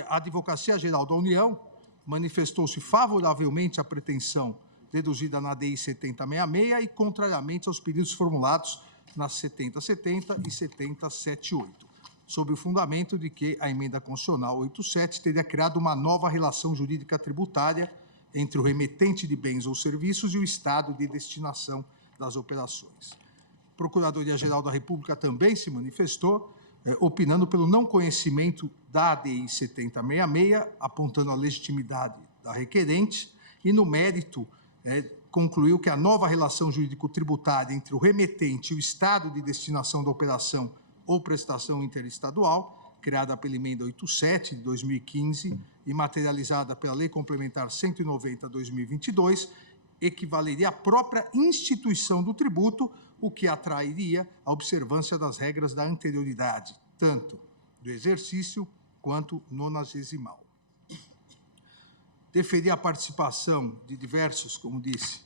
A Advocacia Geral da União manifestou-se favoravelmente à pretensão deduzida na DI 7066 e contrariamente aos pedidos formulados nas 7070 e 7078, sob o fundamento de que a Emenda Constitucional 87 teria criado uma nova relação jurídica tributária entre o remetente de bens ou serviços e o Estado de destinação das operações. A Procuradoria-Geral da República também se manifestou, opinando pelo não conhecimento da ADI 7066, apontando a legitimidade da requerente, e, no mérito, concluiu que a nova relação jurídico-tributária entre o remetente e o Estado de destinação da operação ou prestação interestadual, criada pela Emenda 87 de 2015 e materializada pela Lei Complementar 190/2022, equivaleria à própria instituição do tributo, o que atrairia a observância das regras da anterioridade, tanto do exercício quanto nonagesimal. Deferia a participação de diversos, como disse,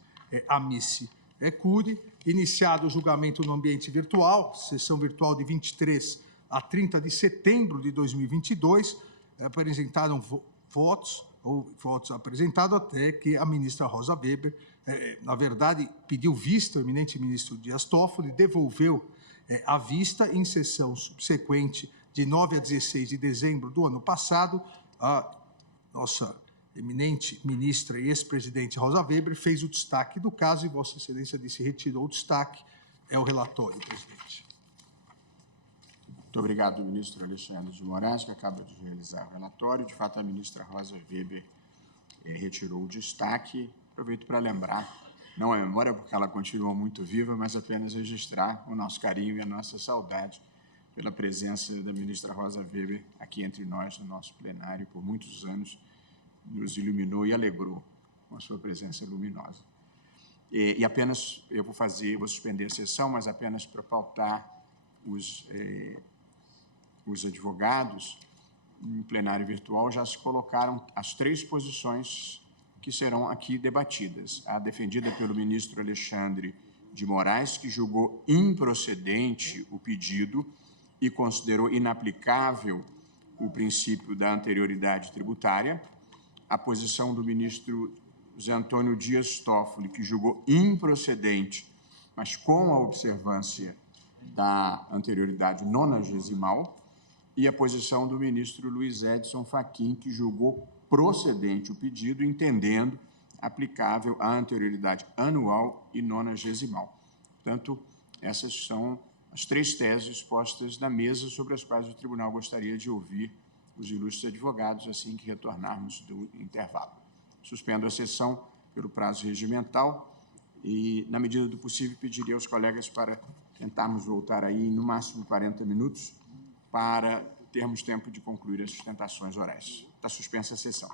amici-curi, iniciado o julgamento no ambiente virtual, sessão virtual de 23 a 30 de setembro de 2022, apresentaram votos apresentados até que a ministra Rosa Weber, na verdade, pediu vista ao eminente ministro Dias Toffoli, devolveu a vista em sessão subsequente de 9 a 16 de dezembro do ano passado. A nossa eminente ministra e ex-presidente Rosa Weber fez o destaque do caso e Vossa Excelência disse retirou o destaque. É o relatório, presidente. Muito obrigado, ministro Alexandre de Moraes, que acaba de realizar o relatório. De fato, a ministra Rosa Weber retirou o destaque. Aproveito para lembrar, não a memória, porque ela continua muito viva, mas apenas registrar o nosso carinho e a nossa saudade pela presença da ministra Rosa Weber aqui entre nós, no nosso plenário, por muitos anos, nos iluminou e alegrou com a sua presença luminosa. E apenas, eu vou suspender a sessão, mas apenas para pautar os advogados, em plenário virtual, já se colocaram as 3 posições que serão aqui debatidas. A defendida pelo ministro Alexandre de Moraes, que julgou improcedente o pedido e considerou inaplicável o princípio da anterioridade tributária. A posição do ministro José Antônio Dias Toffoli, que julgou improcedente, mas com a observância da anterioridade nonagesimal, e a posição do ministro Luiz Edson Fachin, que julgou procedente o pedido, entendendo aplicável a anterioridade anual e nonagesimal. Portanto, essas são as 3 teses postas na mesa sobre as quais o tribunal gostaria de ouvir os ilustres advogados assim que retornarmos do intervalo. Suspendo a sessão pelo prazo regimental e, na medida do possível, pediria aos colegas para tentarmos voltar aí no máximo 40 minutos para termos tempo de concluir as sustentações orais. Está suspensa a sessão.